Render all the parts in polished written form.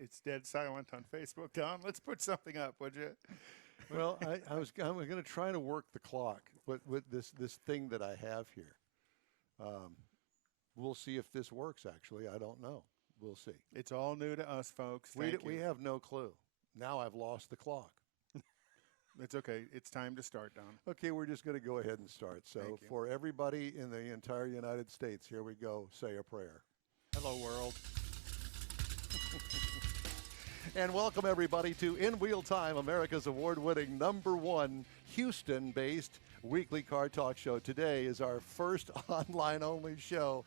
It's dead silent on Facebook. Don, let's put something up, would you? Well, I'm going to try to work the clock with this thing that I have here. Um, we'll see if this works. Actually, I don't know. We'll see. It's all new to us, folks. Thank We you. have no clue. Now I've lost the clock. It's okay. It's time to start, Don. Okay, we're just going to go ahead and start. So Thank you. for everybody in the entire United States, here we go. Say a prayer. Hello, world. And welcome everybody to In Wheel Time, America's award-winning #1 Houston-based weekly car talk show. Today is our first online-only show.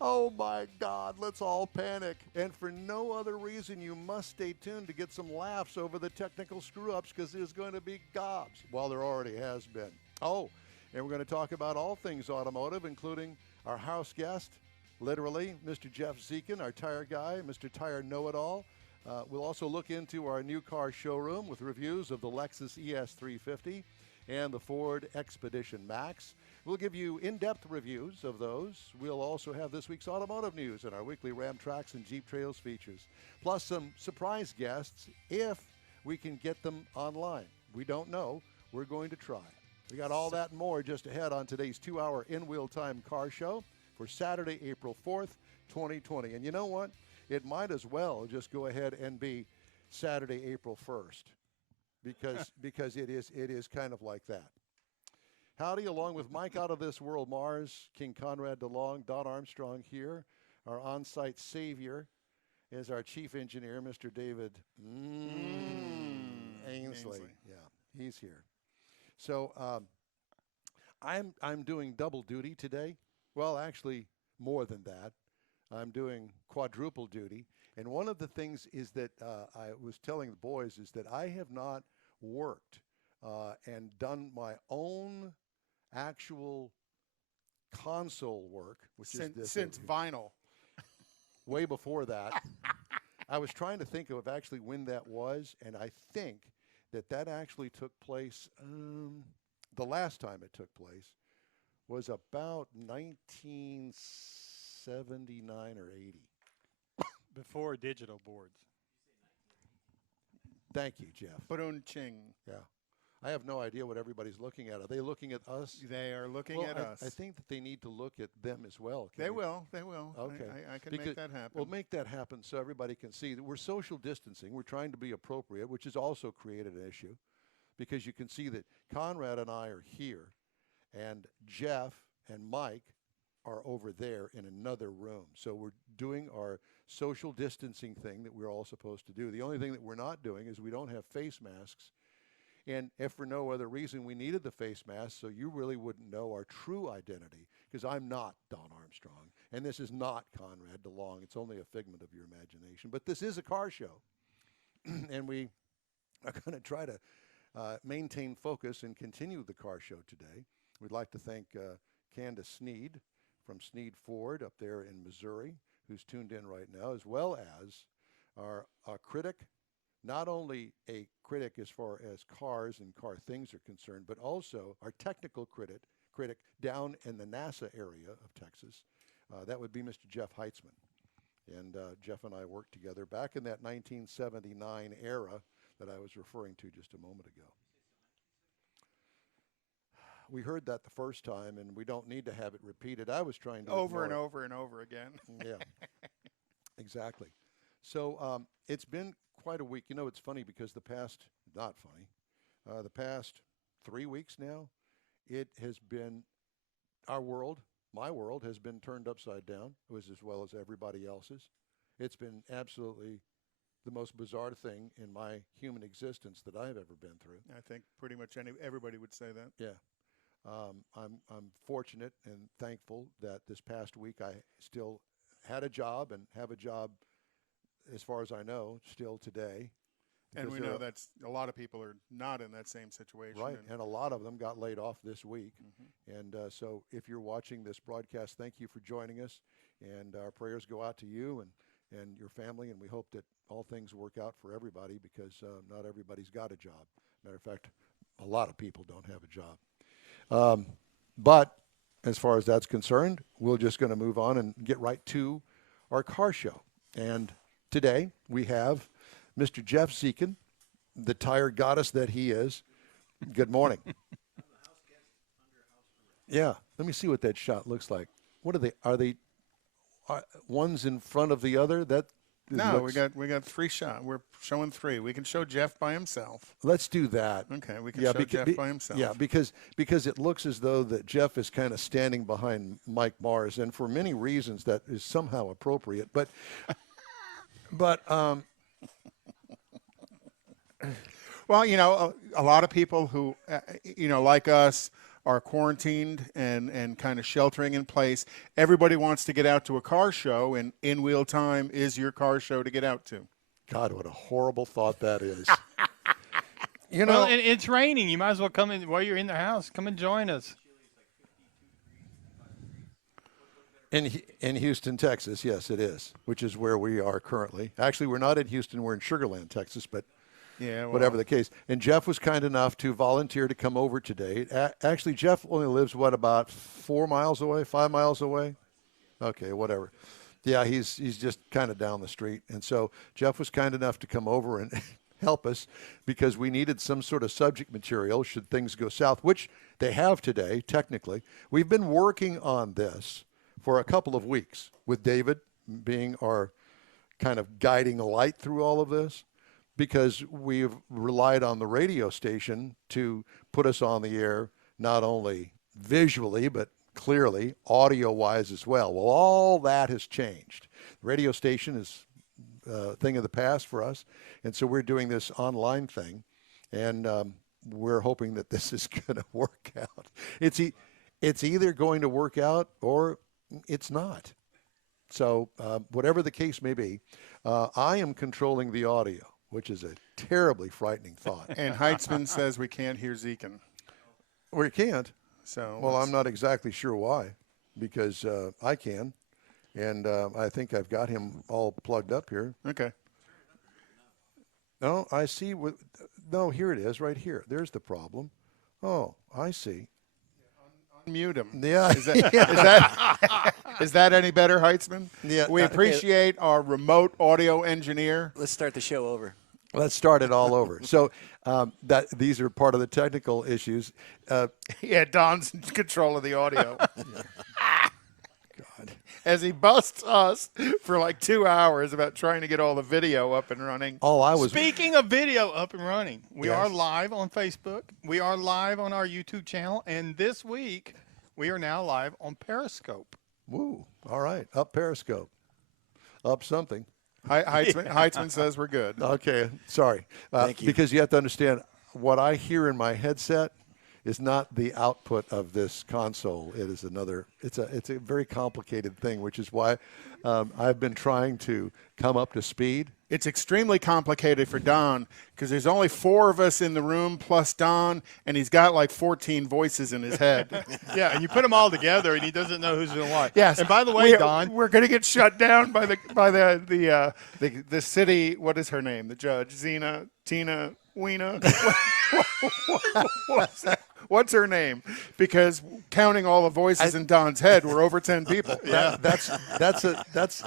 Oh my God, let's all panic. And for no other reason, you must stay tuned to get some laughs over the technical screw-ups because there's going to be gobs. Well, there already has been. Oh, and we're going to talk about all things automotive, including our house guest, literally, Mr. Jeff Zekin, our tire guy, Mr. Tire Know-It-All. We'll also look into our new car showroom with reviews of the Lexus ES350 and the Ford Expedition Max. We'll give you in-depth reviews of those. We'll also have this week's automotive news and our weekly Ram Tracks and Jeep Trails features, plus some surprise guests if we can get them online. We don't know. We're going to try. We got all that and more just ahead on today's 2-hour In-Wheel Time car show for Saturday, April 4th, 2020. And you know what? It might as well just go ahead and be Saturday, April 1st, because it is kind of like that. Howdy, along with Mike out of this world, Mars, King Conrad DeLong, Don Armstrong here. Our on-site savior is our chief engineer, Mr. David Ainsley. Yeah, he's here. So I'm doing double duty today. Well, actually, more than that. I'm doing quadruple duty. And one of the things is that I was telling the boys is that I have not worked and done my own actual console work, which is this since vinyl. Way before that. I was trying to think of actually when that was, and I think that actually took place, the last time it took place was about 1979 or 80. Before digital boards. Thank you, Jeff. Ba-dun-ching. Yeah. I have no idea what everybody's looking at. Are they looking at us? They are looking at us. I think that they need to look at them as well. They will. They will. Okay. I can make that happen. Well, make that happen so everybody can see that we're social distancing. We're trying to be appropriate, which has also created an issue because you can see that Conrad and I are here and Jeff and Mike are over there in another room. So we're doing our social distancing thing that we're all supposed to do. The only thing that we're not doing is we don't have face masks. And if for no other reason we needed the face mask, so you really wouldn't know our true identity, because I'm not Don Armstrong, and this is not Conrad DeLong. It's only a figment of your imagination. But this is a car show, and we are going to try to maintain focus and continue the car show today. We'd like to thank Candace Sneed from Sneed Ford up there in Missouri, who's tuned in right now, as well as our critic, not only a critic as far as cars and car things are concerned, but also our technical critic down in the NASA area of Texas. That would be Mr. Jeff Heitzman. And Jeff and I worked together back in that 1979 era that I was referring to just a moment ago. We heard that the first time, and we don't need to have it repeated. I was trying to over and over and over again. Yeah, exactly. So it's been quite a week. You know, it's funny because the past 3 weeks now, it has been our world, my world, has been turned upside down. It was as well as everybody else's. It's been absolutely the most bizarre thing in my human existence that I've ever been through. I think pretty much everybody would say that. Yeah. I'm fortunate and thankful that this past week I still had a job and have a job, as far as I know, still today. And we know that's a lot of people are not in that same situation. Right, and a lot of them got laid off this week. Mm-hmm. And so if you're watching this broadcast, thank you for joining us. And our prayers go out to you and your family, and we hope that all things work out for everybody because not everybody's got a job. Matter of fact, a lot of people don't have a job. But as far as that's concerned, we're just going to move on and get right to our car show. And today we have Mr. Jeff Zekin, the tire goddess that he is. Good morning. Yeah, let me see what that shot looks like. What are they? Are they one's in front of the other? That No, we got 3 shots. We're showing 3. We can show Jeff by himself. Let's do that. Okay, we can show Jeff by himself. Yeah, because it looks as though that Jeff is kind of standing behind Mike Mars, and for many reasons that is somehow appropriate. But well, you know, a lot of people who, you know, like us, are quarantined and kind of sheltering in place. Everybody wants to get out to a car show, and In Wheel Time is your car show to get out to. God, what a horrible thought that is. You know, Well, and it's raining. You might as well come in while you're in the house. Come and join us. in Houston, Texas, yes, it is, which is where we are currently. Actually, we're not in Houston. We're in Sugar Land, Texas, but Yeah, well, whatever the case. And Jeff was kind enough to volunteer to come over today. Actually, Jeff only lives, about 4 miles away, 5 miles away? Okay, whatever. Yeah, he's just kind of down the street. And so Jeff was kind enough to come over and help us because we needed some sort of subject material should things go south, which they have today, technically. We've been working on this for a couple of weeks with David being our kind of guiding light through all of this, because we've relied on the radio station to put us on the air, not only visually, but clearly audio-wise as well. Well, all that has changed. The radio station is a thing of the past for us, and so we're doing this online thing, and we're hoping that this is going to work out. It's either going to work out or it's not. So whatever the case may be, I am controlling the audio, which is a terribly frightening thought. And Heitzman says we can't hear Zekin. We can't. So Well, I'm not exactly sure why, because I can, and I think I've got him all plugged up here. Okay. No, I see. No, here it is, right here. There's the problem. Oh, I see. Unmute him. Yeah. Is that any better, Heitzman? Yeah. We appreciate our remote audio engineer. Let's start the show over. Let's start it all over. So these are part of the technical issues. Yeah, Don's in control of the audio. God. As he busts us for like 2 hours about trying to get all the video up and running. All I was. Speaking of video up and running, we are Yes. live on Facebook. We are live on our YouTube channel. And this week, we are now live on Periscope. Woo. All right. Up Periscope. Up something. Heitzman says we're good. Okay. Sorry. Thank you. Because you have to understand, what I hear in my headset is not the output of this console. It is another. It's a very complicated thing, which is why I've been trying to come up to speed. It's extremely complicated for Don because there's only 4 of us in the room plus Don, and he's got like 14 voices in his head. Yeah, and you put them all together, and he doesn't know who's doing what. Yes. And by the way, Don, we're going to get shut down by the city. What is her name? The judge, Tina, Weena. What's her name? Because counting all the voices in Don's head, we're over 10 people. Yeah. That's another.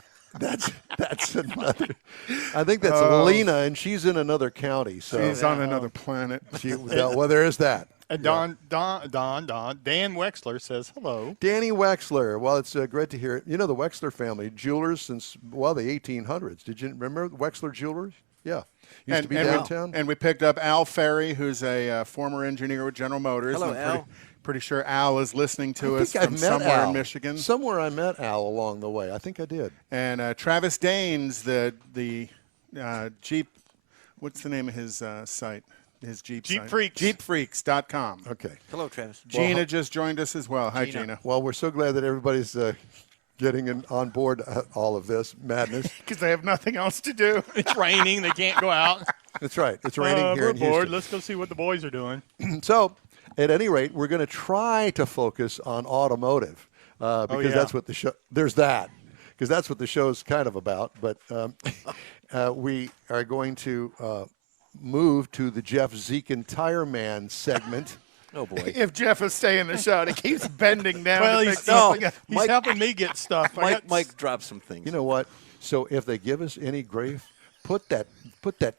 I think that's Lena, and she's in another county. So She's on another planet. well, there is that. and Dan Wexler says hello. Danny Wexler. Well, it's great to hear it. You know the Wexler family, jewelers since, the 1800s. Did you remember Wexler Jewelers? Yeah. Used to be downtown. And we picked up Al Ferry, who's a former engineer with General Motors. Hello, and I'm Al. Pretty sure Al is listening to us I've from met somewhere Al. in Michigan. Somewhere I met Al along the way. I think I did. And Travis Daines, the Jeep, what's the name of his site? His Jeep Jeep site? Freaks. JeepFreaks.com. Okay. Hello, Travis. Gina just joined us as well. Hi, Gina. Gina. Well, we're so glad that everybody's getting on board all of this madness. Because they have nothing else to do. It's raining. They can't go out. That's right. It's raining here we're in bored. Houston. Let's go see what the boys are doing. So, at any rate, we're going to try to focus on automotive because yeah. that's what the show. There's that, because that's what the show's kind of about. But we are going to move to the Jeff Zekin Tire Man segment. Oh, boy. If Jeff is staying in the shot, he keeps bending down. Well, to he's, pick something up. he's Mike- helping me get stuff. I got Mike dropped some things. You know what? So if they give us any grief, put that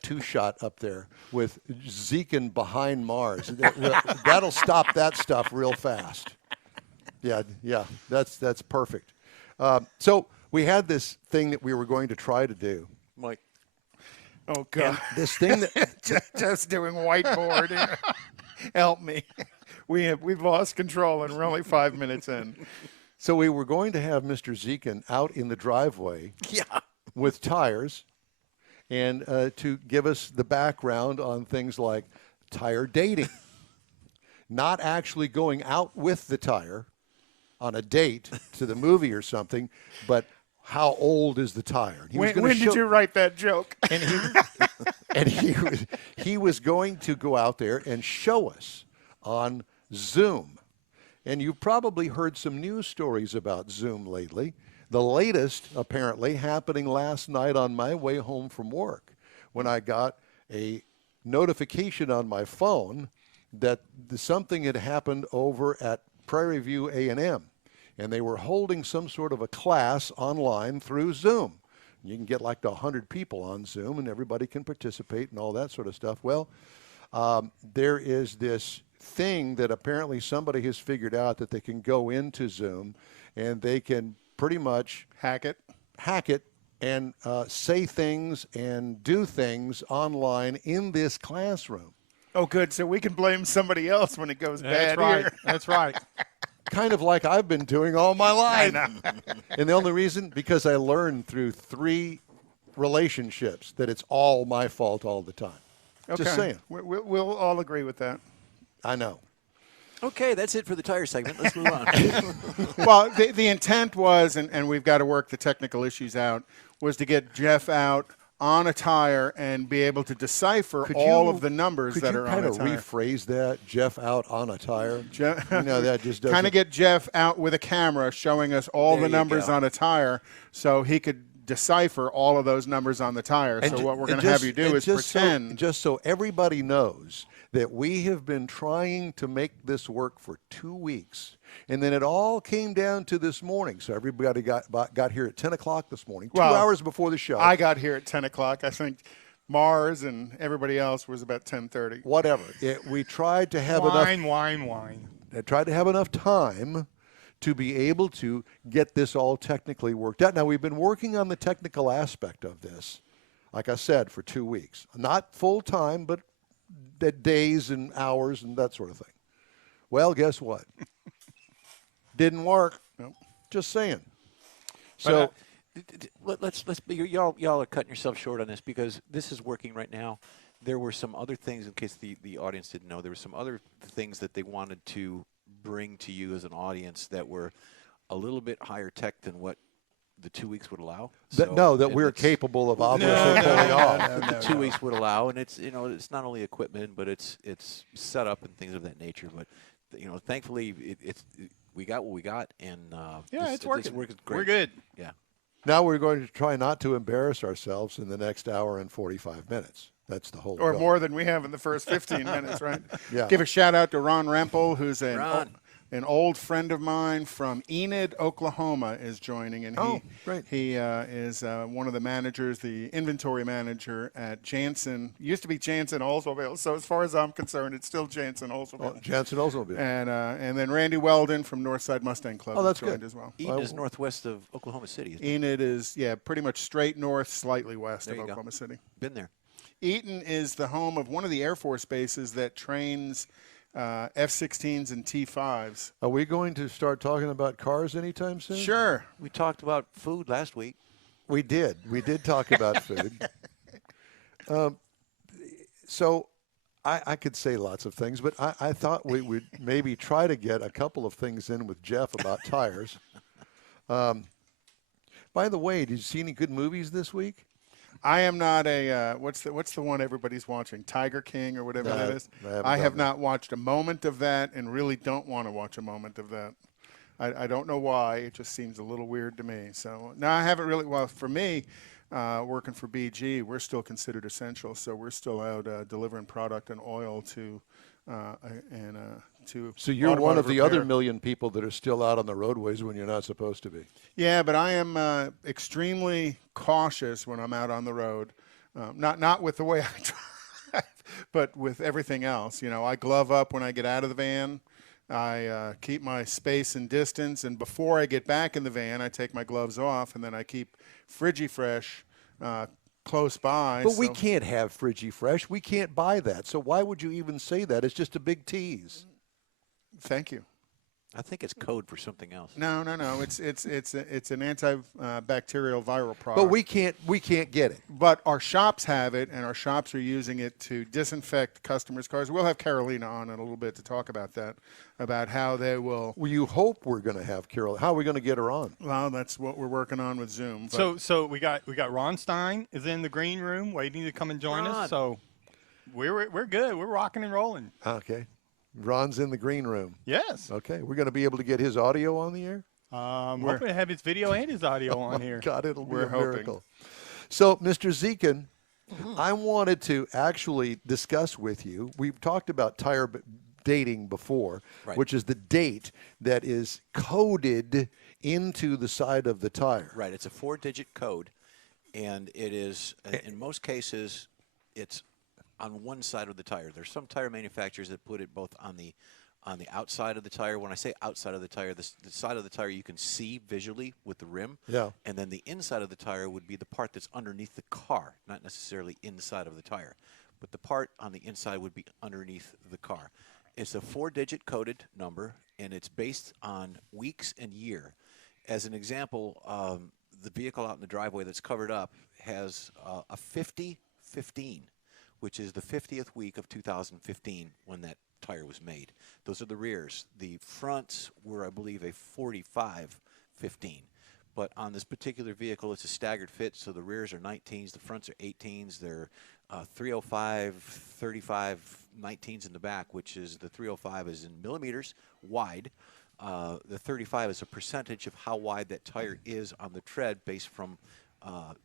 two-shot up there with Zekin behind Mars. That'll stop that stuff real fast. Yeah, that's perfect. So we had this thing that we were going to try to do, Mike. Oh God! This thing that just doing whiteboard. Here. Help me. We've lost control and we're only 5 minutes in. So we were going to have Mr. Zekin out in the driveway with tires and to give us the background on things like tire dating. Not actually going out with the tire on a date to the movie or something, but how old is the tire? When did you write that joke? And he was going to go out there and show us on Zoom. And you've probably heard some news stories about Zoom lately. The latest, apparently, happening last night on my way home from work when I got a notification on my phone that something had happened over at Prairie View A&M. And they were holding some sort of a class online through Zoom. You can get like 100 people on Zoom, and everybody can participate and all that sort of stuff. Well, there is this thing that apparently somebody has figured out that they can go into Zoom and they can pretty much hack it and say things and do things online in this classroom. Oh, good. So we can blame somebody else when it goes bad. That's right. Here. That's right. Kind of like I've been doing all my life. I know. And the only reason, because I learned through 3 relationships that it's all my fault all the time. Okay. Just saying. We'll all agree with that. I know. Okay, that's it for the tire segment. Let's move on. Well, the intent was, and we've got to work the technical issues out, was to get Jeff out on a tire and be able to decipher all of the numbers that are on a tire. Could you kind of rephrase that, Jeff out on a tire? That just doesn't. Kind of get Jeff out with a camera showing us all the numbers on a tire so he could decipher all of those numbers on the tire. So what we're going to have you do is pretend. Just so everybody knows that we have been trying to make this work for 2 weeks. And then it all came down to this morning. So everybody got here at 10 o'clock this morning, 2 hours before the show. I got here at 10 o'clock. I think Mars and everybody else was about 10:30. Whatever. We tried to have Wine. Tried to have enough time to be able to get this all technically worked out. Now, we've been working on the technical aspect of this, like I said, for 2 weeks. Not full time, but days and hours and that sort of thing. Well, guess what? Didn't work. Nope. Just saying. So let's be y'all are cutting yourself short on this because this is working right now. There were some other things, in case the audience didn't know, there were some other things that they wanted to bring to you as an audience that were a little bit higher tech than what the 2 weeks would allow. That we're capable of obviously pulling off. The 2 weeks would allow, and it's it's not only equipment, but it's set up and things of that nature. But thankfully, we got what we got, and it's working. It's working great. We're good. Yeah. Now we're going to try not to embarrass ourselves in the next hour and 45 minutes. That's the whole Or goal. more than we have in the first 15 minutes, right? Yeah. Give a shout out to Ron Rempel, who's Ron. an old friend of mine from Enid, Oklahoma, is joining, and great. he is one of the managers, the inventory manager at Jansen. Used to be Jansen Oldsmobile, so as far as I'm concerned, it's still Jansen Oldsmobile. Jansen Oldsmobile. And then Randy Weldon from Northside Mustang Club. Oh, that's joined good as well. Eden is northwest of Oklahoma City. Isn't it? Enid is pretty much straight north, slightly west There of you go. Oklahoma City. Been there. Eaton is the home of one of the Air Force bases that trains F-16s and T-5s. Are we going to start talking about cars anytime soon? Sure. We talked about food last week. We did. We did talk about food. So I could say lots of things, but I thought we would maybe try to get a couple of things in with Jeff about tires. By the way, did you see any good movies this week? I am not a what's the one everybody's watching? Tiger King or whatever that is. I have not watched a moment of that, and really don't want to watch a moment of that. I don't know why. It just seems a little weird to me. So no, I haven't really. Well, for me, working for BG, we're still considered essential, so we're still out delivering product and oil to to. So you're one of automotive the repair. other million people that are still out on the roadways when you're not supposed to be. Yeah, but I am extremely cautious when I'm out on the road. Not with the way I drive, but with everything else. You know, I glove up when I get out of the van. I keep my space and distance, and before I get back in the van, I take my gloves off, and then I keep Frigifresh close by. But we can't have Frigifresh. We can't buy that. So why would you even say that? It's just a big tease. Thank you. I think it's code for something else. No. It's an antibacterial viral product. But we can't get it. But our shops have it, and our shops are using it to disinfect customers' cars. We'll have Carolina on in a little bit to talk about that, about how they will. Well, you hope we're going to have Carol. How are we going to get her on? Well, that's what we're working on with Zoom. So we got Ron Stein is in the green room waiting to come and join Ron. us. So we're good. We're rocking and rolling. Okay. Ron's in the green room. Yes. Okay. We're going to be able to get his audio on the air? Hoping to have his video and his audio on here. God, it'll be We're a hoping. miracle. So, Mr. Zekin, I wanted to actually discuss with you. We've talked about tire dating before, Right. which is the date that is coded into the side of the tire. Right. It's a 4-digit code, and it is, in most cases, it's on one side of the tire. There's some tire manufacturers that put it both on the outside of the tire. When I say outside of the tire, the side of the tire you can see visually with the rim. Yeah. And then the inside of the tire would be the part that's underneath the car, not necessarily inside of the tire. But the part on the inside would be underneath the car. It's a 4-digit coded number, and it's based on weeks and year. As an example, the vehicle out in the driveway that's covered up has a 50-15, which is the 50th week of 2015 when that tire was made. Those are the rears. The fronts were, I believe, a 45-15. But on this particular vehicle, it's a staggered fit, so the rears are 19s, the fronts are 18s. They're 305, 35, 19s in the back, which is the 305 is in millimeters wide. The 35 is a percentage of how wide that tire is on the tread based from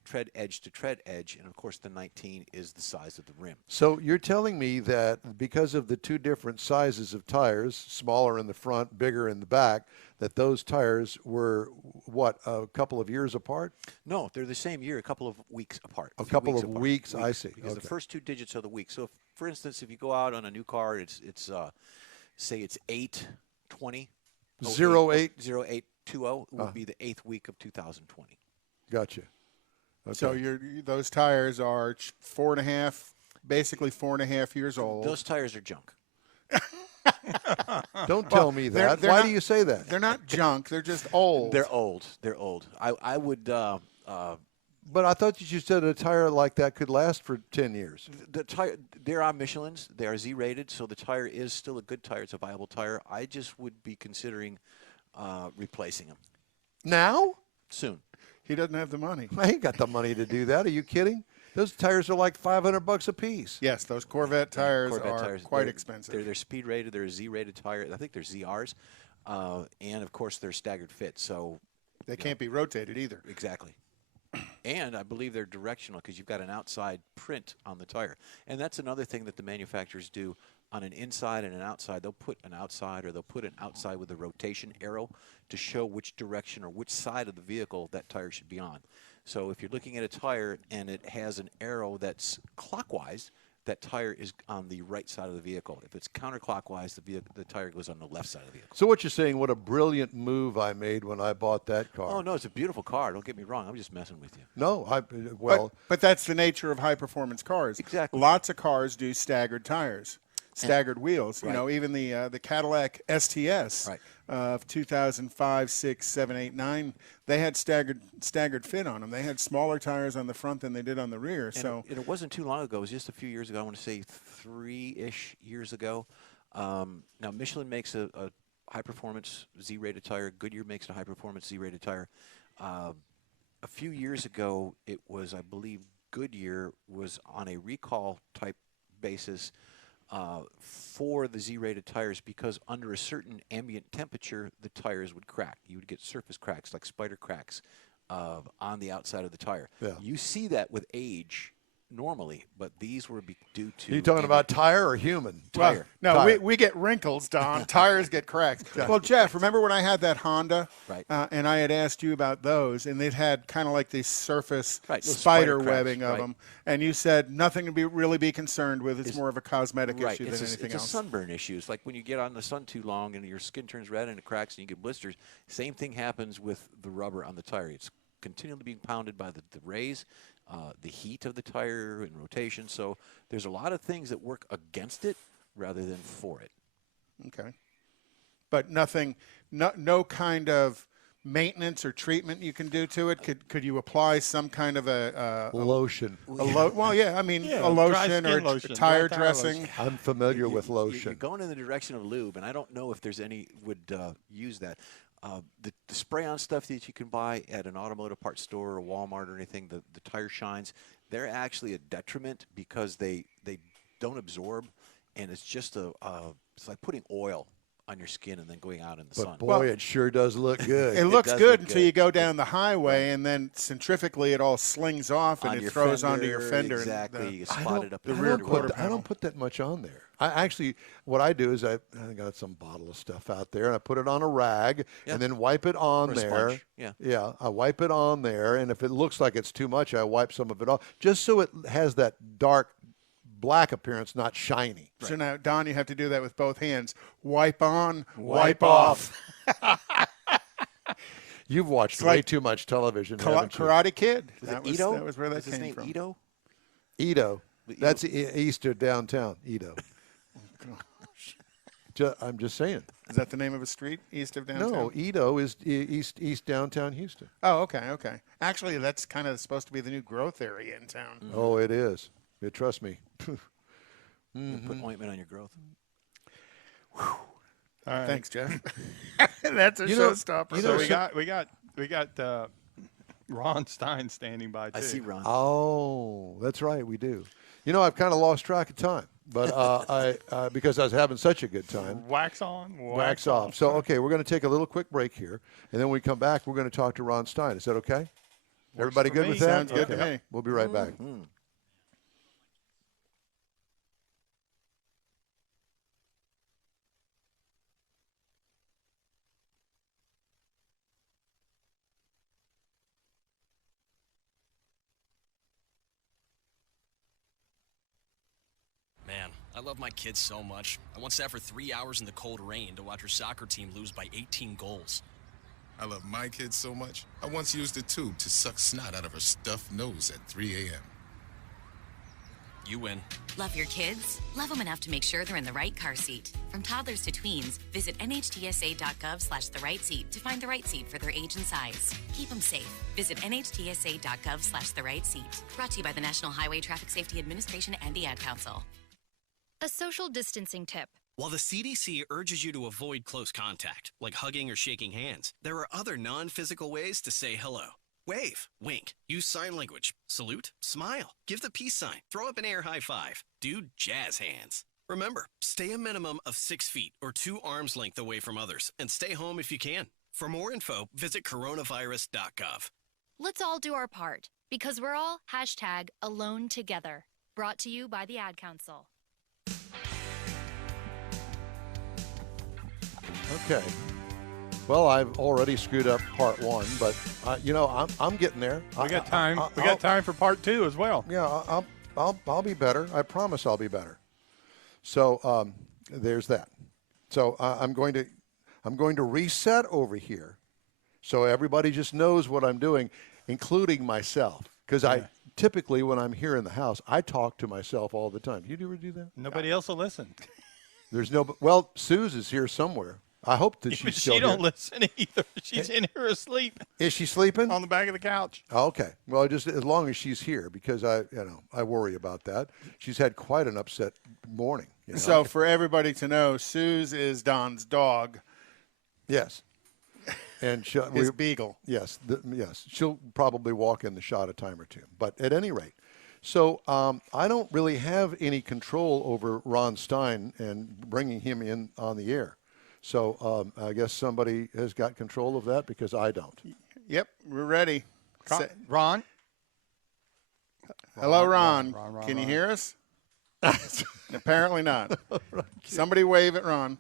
tread edge to tread edge, and of course the 19 is the size of the rim. So you're telling me that because of the two different sizes of tires, smaller in the front, bigger in the back, that those tires were, what, a couple of years apart? No, they're the same year, a couple of weeks apart. A few couple weeks of apart. weeks, I see. Because Okay. the first 2 digits are the week. So, for instance, if you go out on a new car, it's say it's 820. 08. 0820 would be the 8th week of 2020. Gotcha. Okay. So those tires are 4.5, basically 4.5 years old. Those tires are junk. Don't tell me that. they're Why not- do you say that? They're not junk. They're just old. They're old. They're old. I would But I thought you said a tire like that could last for 10 years. the tire. There are Michelins. They are Z-rated, so the tire is still a good tire. It's a viable tire. I just would be considering replacing them Now? soon. He doesn't have the money. I ain't got the money to do that. Are you kidding? Those tires are like $500 a piece. Yes, those Corvette tires Corvette are tires, quite they're- expensive. They're speed rated. They're a Z-rated tire. I think they're ZRs, and of course they're staggered fit. So They can't be rotated either. exactly. And I believe they're directional because you've got an outside print on the tire. And that's another thing that the manufacturers do on an inside and an outside. They'll put an outside or they'll put an outside with a rotation arrow to show which direction or which side of the vehicle that tire should be on. So if you're looking at a tire and it has an arrow that's clockwise, that tire is on the right side of the vehicle. If it's counterclockwise, the tire goes on the left side of the vehicle. So what you're saying, what a brilliant move I made when I bought that car. Oh, no, it's a beautiful car. Don't get me wrong. I'm just messing with you. No, But that's the nature of high performance cars. Exactly. Lots of cars do staggered tires, staggered wheels. Right. You know, even the Cadillac STS Right. of 2005, 6, 7, 8, 9, they had staggered fit on them. They had smaller tires on the front than they did on the rear. And it wasn't too long ago. It was just a few years ago. I want to say 3-ish years ago. Now, Michelin makes a high-performance Z-rated tire. Goodyear makes a high-performance Z-rated tire. A few years ago, it was, I believe, Goodyear was on a recall-type basis for the Z-rated tires because under a certain ambient temperature, the tires would crack. You would get surface cracks, like spider cracks, on the outside of the tire. Yeah. You see that with age normally, but these were due to. You talking about tire or human? Tire. No, Tire. we get wrinkles, Don. Tires get cracks. Well, Jeff, remember when I had that Honda? Right. And I had asked you about those, and it had kind of like this surface Right, little spider spider cracks, webbing of right. them. And you said nothing to really be concerned with. It's more of a cosmetic Right, issue than anything it's else. a sunburn issue. It's like when you get on the sun too long and your skin turns red and it cracks and you get blisters. Same thing happens with the rubber on the tire. It's continually being pounded by the rays, the heat of the tire and rotation. So there's a lot of things that work against it rather than for it. Okay. But nothing, no kind of maintenance or treatment you can do to it? Could you apply some kind of a Lotion. well, yeah, I mean, Yeah, a dry lotion or skin lotion, tire dry tire dressing. lotion. I'm familiar with You're lotion. going in the direction of lube, and I don't know if there's any would use that. The spray-on stuff that you can buy at an automotive parts store or Walmart or anything, the tire shines, they're actually a detriment because they don't absorb, and it's just it's like putting oil on your skin and then going out in the sun. But boy, it sure does look good. It looks does good look until good. you go down the highway, and then centrifugally it all slings off and On it your throws onto your fender. and Exactly. You I spot it up don't, in I the don't rear put quarter th- I don't put that much on there. I actually, what I do is I got some bottle of stuff out there, and I put it on a rag, Yeah. and then wipe it on Or a there. sponge, yeah. Yeah, I wipe it on there, and if it looks like it's too much, I wipe some of it off, just so it has that dark black appearance, not shiny. So now, Don, you have to do that with both hands. Wipe on, Wipe off. You've watched way like too much television, haven't you? Karate Kid. Was That it Ito? that was where that Was his came name from. Ito? Edo. But That's east of downtown, Edo. I'm just saying. Is that the name of a street east of downtown? No, Edo is east downtown Houston. Oh, okay. Actually, that's kind of supposed to be the new growth area in town. Oh, it is. Trust me. Put ointment on your growth. All right. Thanks, Jeff. That's a You know- showstopper. you So know, we got Ron Stein standing by too. I see Ron. Oh, that's right. We do. You know, I've kind of lost track of time, but I because I was having such a good time. Wax on, Wax off. So, okay, we're going to take a little quick break here, and then when we come back, we're going to talk to Ron Stein. Is that okay? Everybody for good me. with that? Sounds good to Okay. me. We'll be right back. Man, I love my kids so much. I once sat for 3 hours in the cold rain to watch her soccer team lose by 18 goals. I love my kids so much, I once used a tube to suck snot out of her stuffed nose at 3 a.m. You win. Love your kids? Love them enough to make sure they're in the right car seat. From toddlers to tweens, visit nhtsa.gov/the right seat to find the right seat for their age and size. Keep them safe. Visit nhtsa.gov/the right seat. Brought to you by the National Highway Traffic Safety Administration and the Ad Council. A social distancing tip. While the CDC urges you to avoid close contact, like hugging or shaking hands, there are other non-physical ways to say hello. Wave, wink, use sign language, salute, smile, give the peace sign, throw up an air high five, do jazz hands. Remember, stay a minimum of 6 feet or 2 arms length away from others, and stay home if you can. For more info, visit coronavirus.gov. Let's all do our part because we're all #AloneTogether. Brought to you by the Ad Council. Okay. Well, I've already screwed up part one, but you know, I'm getting there. We got time. We got time for part 2 as well. Yeah, I'll be better. I promise I'll be better. So there's that. So I'm going to reset over here, so everybody just knows what I'm doing, including myself, because I typically when I'm here in the house, I talk to myself all the time. You ever do that? Nobody else will listen. There's no. Well, Suze is here somewhere. I hope that Even she's still she don't here. listen either. She's in here asleep Is she sleeping? on the back of the couch. Okay. Well, just as long as she's here, because I worry about that. She's had quite an upset morning. You know? So for everybody to know, Suze is Don's dog, Yes. And his beagle. yes, yes, she'll probably walk in the shot a time or two. But at any rate, so I don't really have any control over Ron Stein and bringing him in on the air. So I guess somebody has got control of that because I don't. Yep, we're ready. Ron, Hello, Ron. Ron, Can you Ron. hear us? Apparently not. Somebody wave at Ron.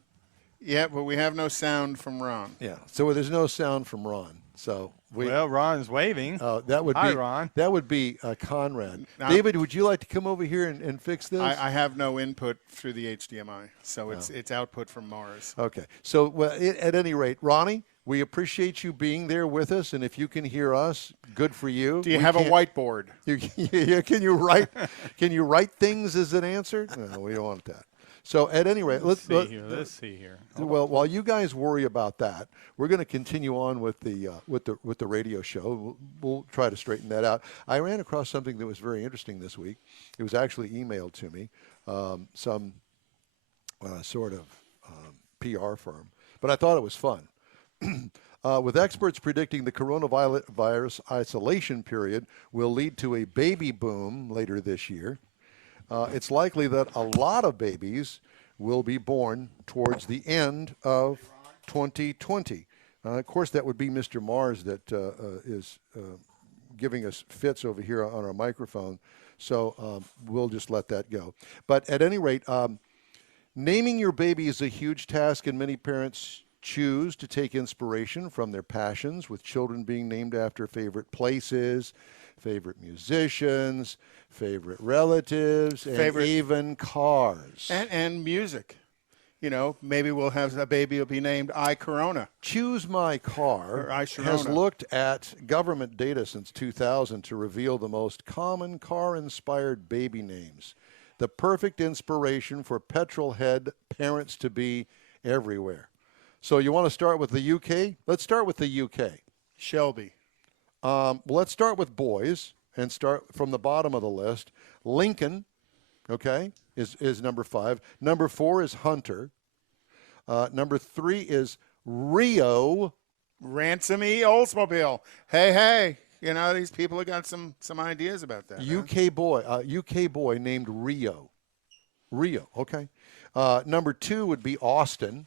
Yeah, but we have no sound from Ron. Yeah. So there's no sound from Ron. So Well, Ron's waving. that would Hi, be Ron. That would be Conrad. Now- David, would you like to come over here and fix this? I have no input through the HDMI, so it's output from Mars. Okay. So at any rate, Ronnie, we appreciate you being there with us, and if you can hear us, good for you. Do you We have a can't- whiteboard? Can you write? Can you write things as an answer? No, we don't want that. So at any rate, Let's see here. well, while you guys worry about that, we're going to continue on with the radio show. We'll try to straighten that out. I ran across something that was very interesting this week. It was actually emailed to me, some sort of PR firm, but I thought it was fun. With experts predicting the coronavirus isolation period will lead to a baby boom later this year, it's likely that a lot of babies will be born towards the end of 2020. Of course, that would be Mr. Mars that is giving us fits over here on our microphone, so we'll just let that go. But at any rate, naming your baby is a huge task, and many parents choose to take inspiration from their passions, with children being named after favorite places, favorite musicians, favorite relatives, and even cars. And music. You know, maybe we'll have a baby will be named I Corona. Choose My Car Or I has Sharona. looked at government data since 2000 to reveal the most common car-inspired baby names. The perfect inspiration for petrol-head parents-to-be everywhere. So you want to start with the UK? Let's start with the UK. Shelby. Let's start with boys and start from the bottom of the list. Lincoln, okay, is number 5. Number 4 is Hunter. Number 3 is Rio. Ransom E. Oldsmobile. Hey. You know, these people have got some ideas about that. UK boy named Rio. Rio, okay. Number 2 would be Austin.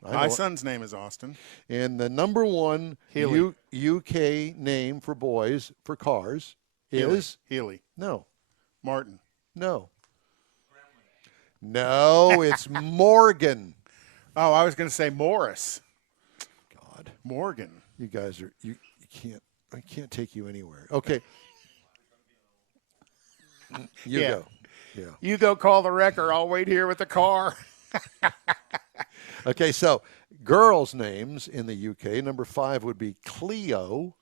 My son's name is Austin. And the number 1 Healy. UK name for boys for cars is Healy. No. Martin. No. No, it's Morgan. Oh, I was going to say Morris. God. Morgan. You guys are you can't I can't take you anywhere. Okay. You Yeah. go. Yeah. You go call the wrecker. I'll wait here with the car. Okay, so girls' names in the UK, number 5 would be Clio.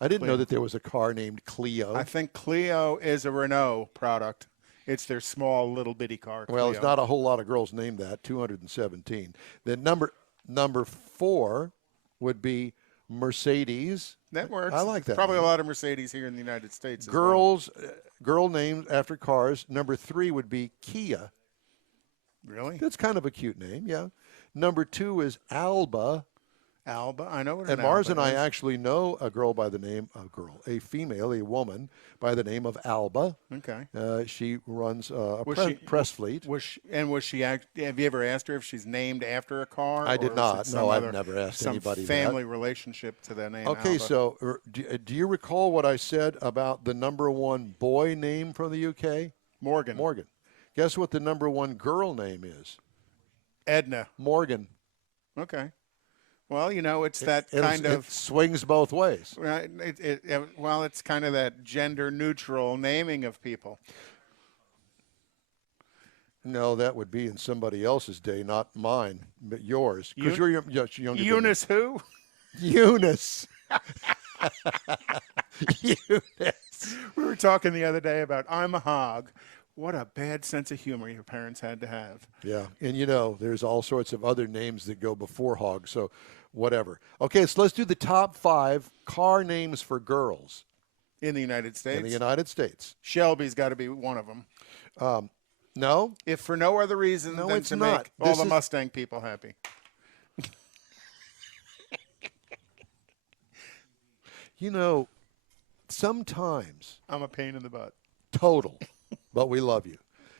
I didn't know that there was a car named Clio. I think Clio is a Renault product. It's their small little bitty car. Well, Clio. it's not a whole lot of girls named that, 217. Then number 4 would be Mercedes. That works. I like that Probably name. a lot of Mercedes here in the United States. Girl names after cars. Number 3 would be Kia. Really? That's kind of a cute name, yeah. Number 2 is Alba. Alba. I know what And an Mars Alba and I is. actually know a woman by the name of Alba. Okay. She runs a Was press fleet. Have you ever asked her if she's named after a car? I did or is not. it some No, I've other- never asked some anybody that. family relationship to the name Okay, Alba? so do you recall what I said about the number 1 boy name from the UK? Morgan. Morgan. Guess what the number 1 girl name is? Edna. Morgan. Okay. Well, you know, it's that It kind of swings both ways. Right. Well, it's kind of that gender neutral naming of people. No, that would be in somebody else's day, not mine, but yours. Because Eu- you're younger than me. Eunice who? Eunice. Eunice. We were talking the other day about I'm a hog. What a bad sense of humor your parents had to have. Yeah, and you know, there's all sorts of other names that go before hog, so whatever. Okay, so let's do the top 5 car names for girls In the United States. in the United States. Shelby's got to be one of them. No, If for no other reason No, than it's to not. make all This the is- Mustang people happy. you know, sometimes I'm a pain in the butt. total, but we love you.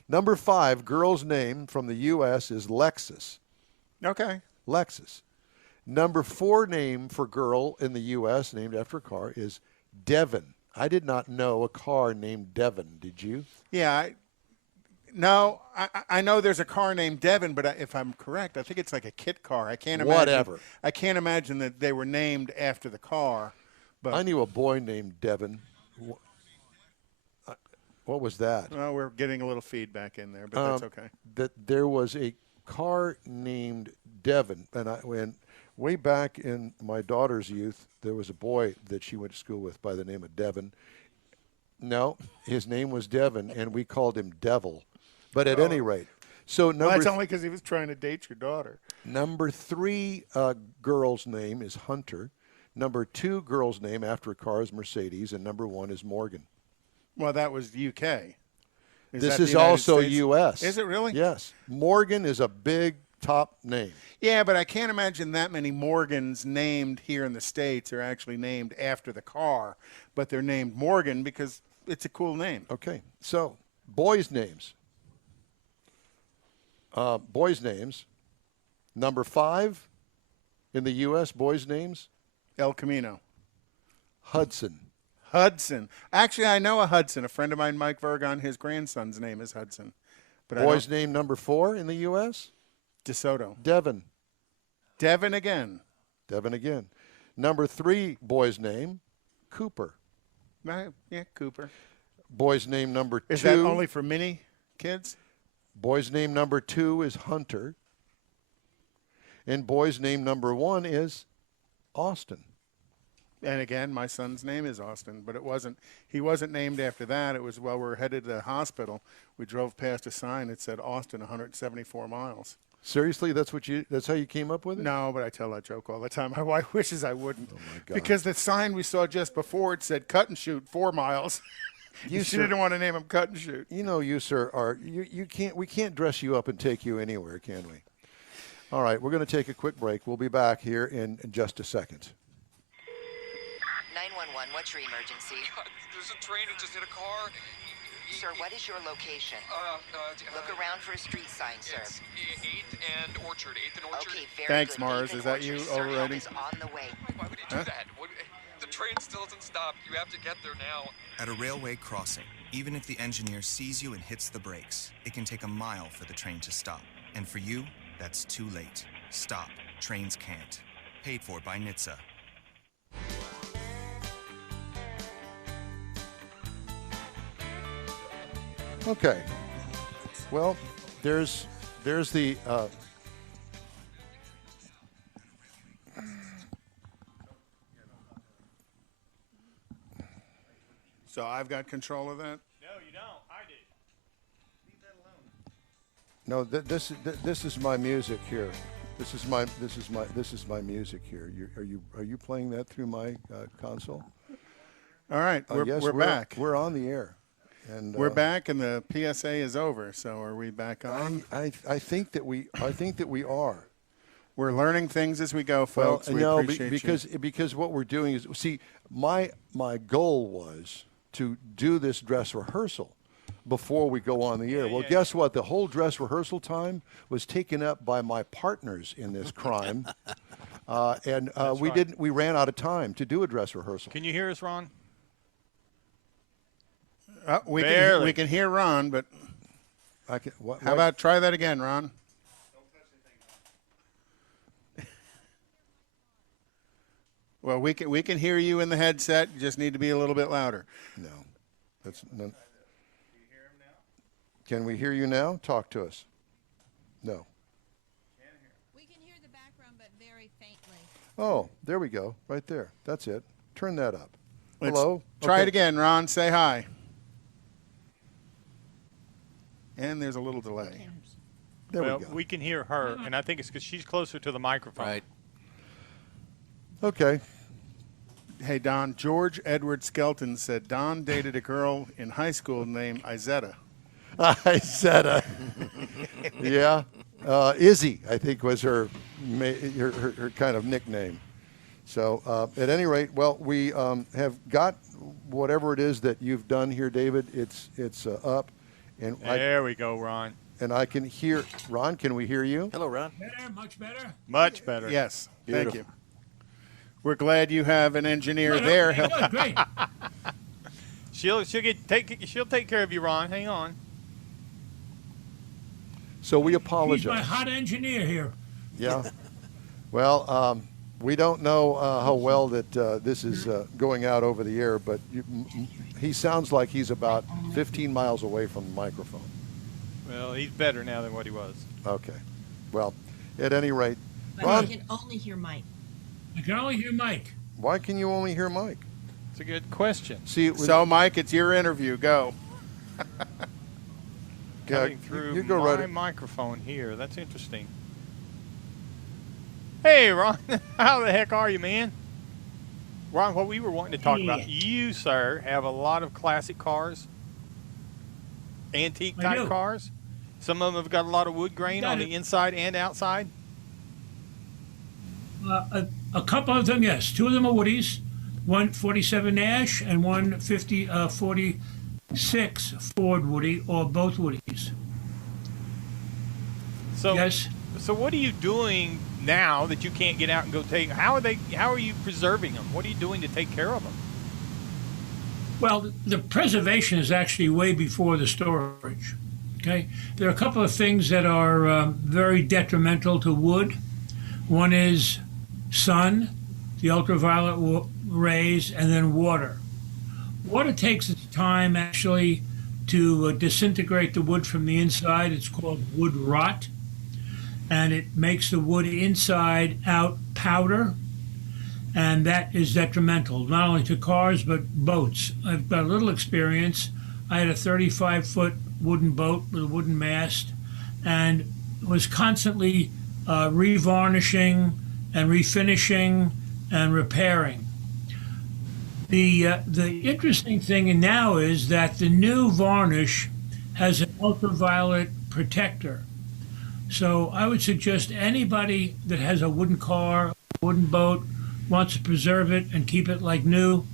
Number 5 girl's name from the U.S. is Lexus. Okay. Lexus. Number 4 name for girl in the U.S. named after a car is Devon. I did not know a car named Devon. Did you? Yeah. No, I know there's a car named Devon, but if I'm correct, I think it's like a kit car. I can't imagine. Whatever. I can't imagine that they were named after the car. But I knew a boy named Devon. What was that? well, we're getting a little feedback in there, but that's okay. That there was a car named Devon, and way back in my daughter's youth, there was a boy that she went to school with by the name of Devon. No, his name was Devon, and we called him Devil. But at any rate, so Well, that's only because he was trying to date your daughter. number 3 girl's name is Hunter. Number 2 girl's name after a car is Mercedes, and number 1 is Morgan. Well, that was UK. This that the is United also States? U.S. Is it really? Yes. Morgan is a big top name. Yeah, but I can't imagine that many Morgans named here in the States are actually named after the car, but they're named Morgan because it's a cool name. Okay, so boys' names. Boys' names. Number 5 in the U.S., boys' names, El Camino. Hudson. Hudson. Actually, I know a Hudson. A friend of mine, Mike Vergon, his grandson's name is Hudson. But Boys' name number 4 in the U.S., DeSoto. Devon. Devon again. Devon again. Number 3 boy's name, Cooper. Yeah, Cooper. Boy's name number 2. Is that only for mini kids? Boy's name number 2 is Hunter. And boy's name number 1 is Austin. And again, my son's name is Austin, but he wasn't named after that. It was while we were headed to the hospital, we drove past a sign that said Austin 174 miles. Seriously, that's how you came up with it? No, but I tell that joke all the time. My wife wishes I wouldn't. Oh my God. Because the sign we saw just before, it said cut and shoot 4 miles. She didn't want to name him cut and shoot. You know, you sir are we can't dress you up and take you anywhere, can we? All right, we're going to take a quick break. We'll be back here in just a second. 911, what's your emergency? There's a train that just hit a car. Sir, what is your location? Look around for a street sign, sir. It's 8th and Orchard. 8th and Orchard. Okay, very Thanks, good. Mars. 8th and Is that Orchard. you Sir, help overriding? is on the way. Why would you do that? The train still doesn't stop. You have to get there now. At a railway crossing, even if the engineer sees you and hits the brakes, it can take a mile for the train to stop. And for you, that's too late. Stop. Trains can't. Paid for by NHTSA. Okay. Well, there's the So I've got control of that? No, you don't. I do. Leave that alone. no. This is my music here. This is my music here. Are you playing that through my console? All right, Yes, we're back. We're on the air, and We're back, and the PSA is over. So are we back on? I think that we are. We're learning things as we go, folks. We no, appreciate you. because what we're doing is, see, my goal was to do this dress rehearsal before we go on the air. Well, guess what? The whole dress rehearsal time was taken up by my partners in this crime, and we ran out of time to do a dress rehearsal. Can you hear us, Ron? We Barely. can hear Ron, but I can, how about try that again, Ron? Well, we can hear you in the headset. You just need to be a little bit louder. No, that's no. Can we hear you now? Talk to us. No. We can hear the background, but very faintly. Oh, there we go. Right there. That's it. Turn that up. Let's Hello? Try Okay. it again, Ron. Say hi. And there's a little delay. There Well, we go. we can hear her, and I think it's because she's closer to the microphone. Right. Okay. Hey, Don, George Edward Skelton said Don dated a girl in high school named Izetta. Izetta. Yeah. Izzy, I think, was her kind of nickname. So at any rate, well, we have got whatever it is that you've done here, David. It's up. And There we go, Ron. And I can hear, Ron, can we hear you? Hello, Ron. Better, much better. Much better. Yes, Beautiful. thank you. We're glad you have an engineer there. Good, great. She'll take care of you, Ron. Hang on. So we He's apologize. my hot engineer here. Yeah. Well, we don't know how well that this is going out over the air, but he sounds like he's about 15 miles away from the microphone. Well, he's better now than what he was. Okay. Well, at any rate, But Ron, I can only hear Mike. I can only hear Mike. why can you only hear Mike? It's a good question. See, So, Mike, it's your interview. Go. Cutting through you go my right. microphone here. That's interesting. Hey, Ron. How the heck are you, man? Ron, what we were wanting to talk about, you, sir, have a lot of classic cars, antique I type do. cars. Some of them have got a lot of wood grain Got on it. the inside and outside. A couple of them, yes. Two of them are Woodies. One 47 Nash and one 46 Ford Woody, or both Woodies. So, Yes. So what are you doing now that you can't get out and go take? How are you preserving them? What are you doing to take care of them? Well, the preservation is actually way before the storage. Okay, there are a couple of things that are very detrimental to wood. One is sun, the ultraviolet rays, and then water. Water takes its time actually to disintegrate the wood from the inside. It's called wood rot, and it makes the wood inside out powder, and that is detrimental not only to cars but boats. I've got a little experience. I had a 35-foot wooden boat with a wooden mast, and was constantly revarnishing and refinishing and repairing. The interesting thing now is that the new varnish has an ultraviolet protector. So I would suggest anybody that has a wooden car, a wooden boat, wants to preserve it and keep it like new,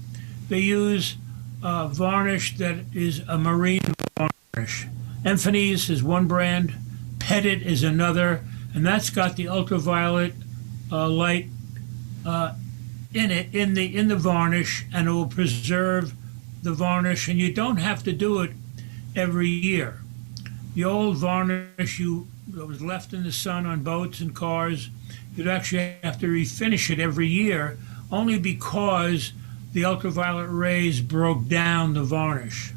they use varnish that is a marine varnish. Emphanese is one brand, Pettit is another, and that's got the ultraviolet light in it, in the varnish, and it will preserve the varnish, and you don't have to do it every year. The old varnish that was left in the sun on boats and cars, you'd actually have to refinish it every year, only because the ultraviolet rays broke down the varnish.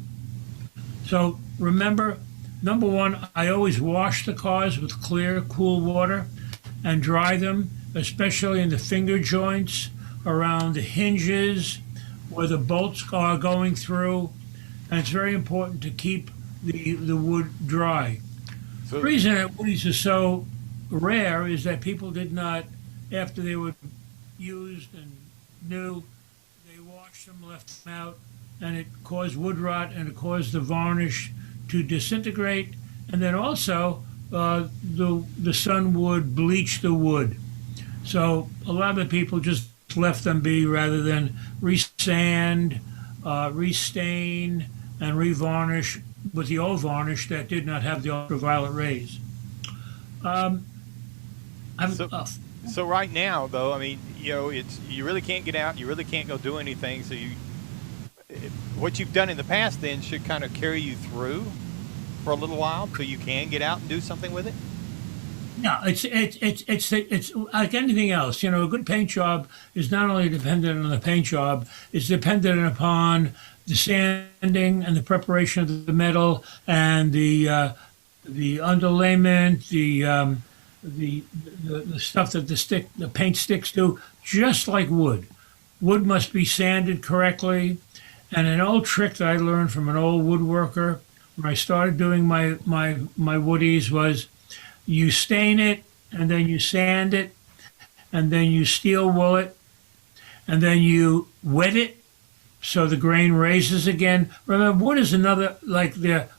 So remember, number one, I always wash the cars with clear, cool water and dry them, especially in the finger joints, around the hinges, where the bolts are going through. And it's very important to keep the wood dry. So, the reason that woodies are so rare is that people did not, after they were used and new, they washed them, left them out, and it caused wood rot, and it caused the varnish to disintegrate, and then also the sun would bleach the wood. So a lot of the people just left them be rather than resand, restain, and revarnish with the old varnish that did not have the ultraviolet rays. So right now, though, I mean, you really can't get out, you really can't go do anything. So what you've done in the past then should kind of carry you through for a little while till you can get out and do something with it. No, it's like anything else. A good paint job is not only dependent on the paint job; it's dependent upon the sanding and the preparation of the metal and the underlayment, the stuff that the paint sticks to. Just like wood, wood must be sanded correctly. And an old trick that I learned from an old woodworker when I started doing my woodies was, you stain it, and then you sand it, and then you steel wool it, and then you wet it so the grain raises again. Remember, wood is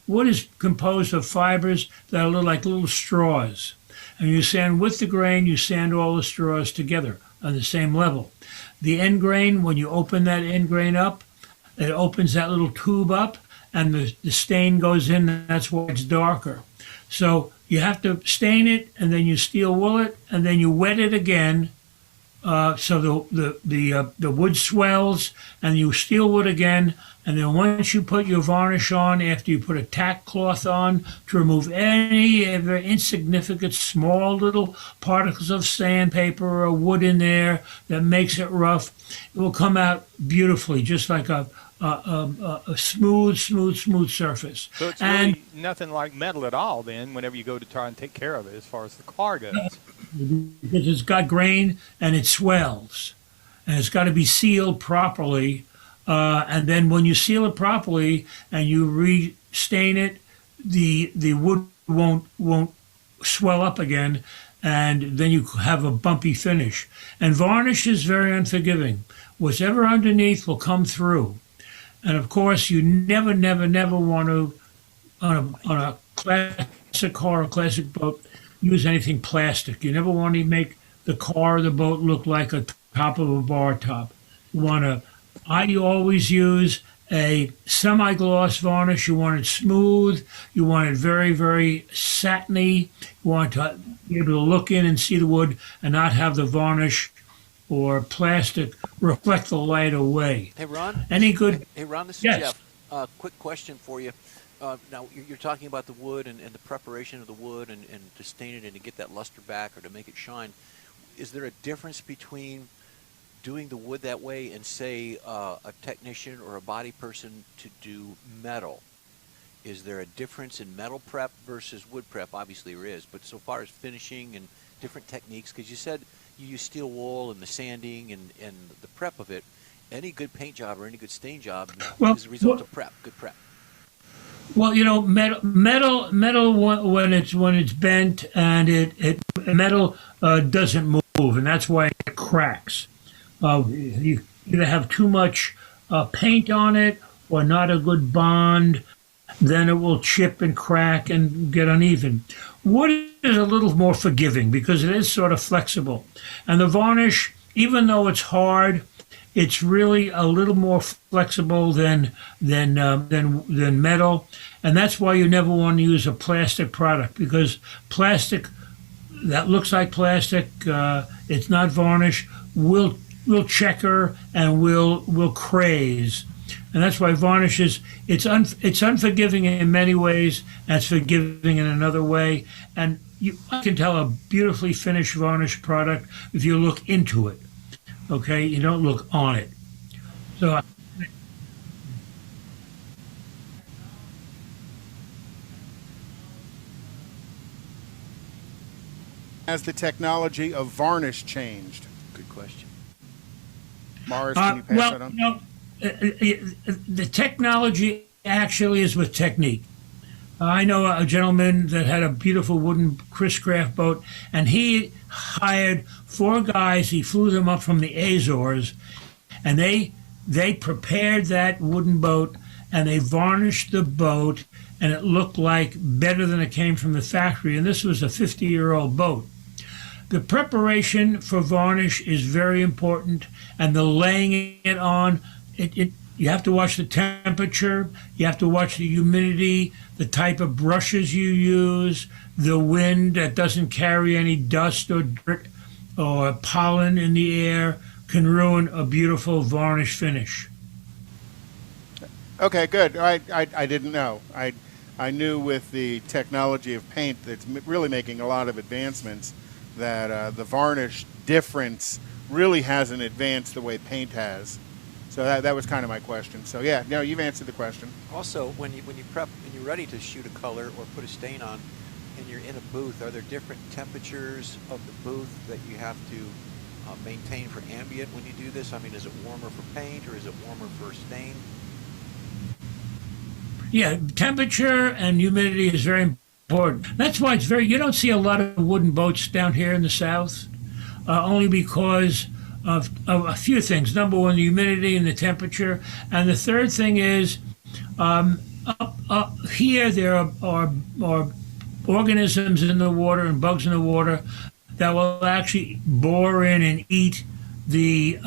wood is composed of fibers that are like little straws. And you sand with the grain, you sand all the straws together on the same level. The end grain, when you open that end grain up, it opens that little tube up, and the stain goes in, and that's why it's darker. So you have to stain it, and then you steel wool it, and then you wet it again, so the wood swells, and you steel wood again. And then once you put your varnish on, after you put a tack cloth on to remove any very insignificant small little particles of sandpaper or wood in there that makes it rough, it will come out beautifully, just like a smooth surface. So it's and really nothing like metal at all then whenever you go to try and take care of it as far as the car goes. because it's got grain and it swells, and it's got to be sealed properly. And then when you seal it properly and you re-stain it, the wood won't swell up again, and then you have a bumpy finish. And varnish is very unforgiving. Whatever underneath will come through. And of course, you never want to, on a classic car or classic boat, use anything plastic. You never want to make the car or the boat look like a top of a bar top. You want to, I always use a semi-gloss varnish. You want it smooth. You want it very, very satiny. You want to be able to look in and see the wood and not have the varnish or plastic reflect the light away. Hey, Ron. Any good? Hey, Ron, this is Yes. Jeff. Quick question for you. Now, you're talking about the wood and the preparation of the wood and to stain it and to get that luster back or to make it shine. Is there a difference between doing the wood that way and, say, a technician or a body person to do metal? Is there a difference in metal prep versus wood prep? Obviously there is, but so far as finishing and different techniques, because you said you use steel wool and the sanding and the prep of it, any good paint job or any good stain job is a result of prep, good prep. Well, you know, metal when it's bent and metal doesn't move, and that's why it cracks. You either have too much paint on it or not a good bond, then it will chip and crack and get uneven. Wood is a little more forgiving because it is sort of flexible, and the varnish, even though it's hard, it's really a little more flexible than metal, and that's why you never want to use a plastic product, because plastic that looks like plastic, it's not varnish, will checker and will craze, and that's why varnish is it's unforgiving in many ways, and it's forgiving in another way, and you can tell a beautifully finished varnish product if you look into it. Okay, you don't look on it. So has the technology of varnish changed? Good question. Morris, can you pass that on? No, the technology actually is with technique. I know a gentleman that had a beautiful wooden Chris Craft boat, and he hired 4 guys. He flew them up from the Azores, and they prepared that wooden boat, and they varnished the boat, and it looked like better than it came from the factory. And this was a 50-year-old boat. The preparation for varnish is very important, and the laying it on, you have to watch the temperature, you have to watch the humidity, the type of brushes you use, the wind that doesn't carry any dust or dirt or pollen in the air can ruin a beautiful varnish finish. Okay, good. I didn't know. I knew with the technology of paint that's really making a lot of advancements that the varnish difference really hasn't advanced the way paint has. So that was kind of my question. So yeah, no, you've answered the question. Also, when you prep and you're ready to shoot a color or put a stain on, and you're in a booth, are there different temperatures of the booth that you have to maintain for ambient when you do this? I mean, is it warmer for paint or is it warmer for stain? Yeah, temperature and humidity is very important. That's why you don't see a lot of wooden boats down here in the South, only because of a few things. Number one, the humidity and the temperature. And the third thing is, up here there are organisms in the water and bugs in the water that will actually bore in and eat the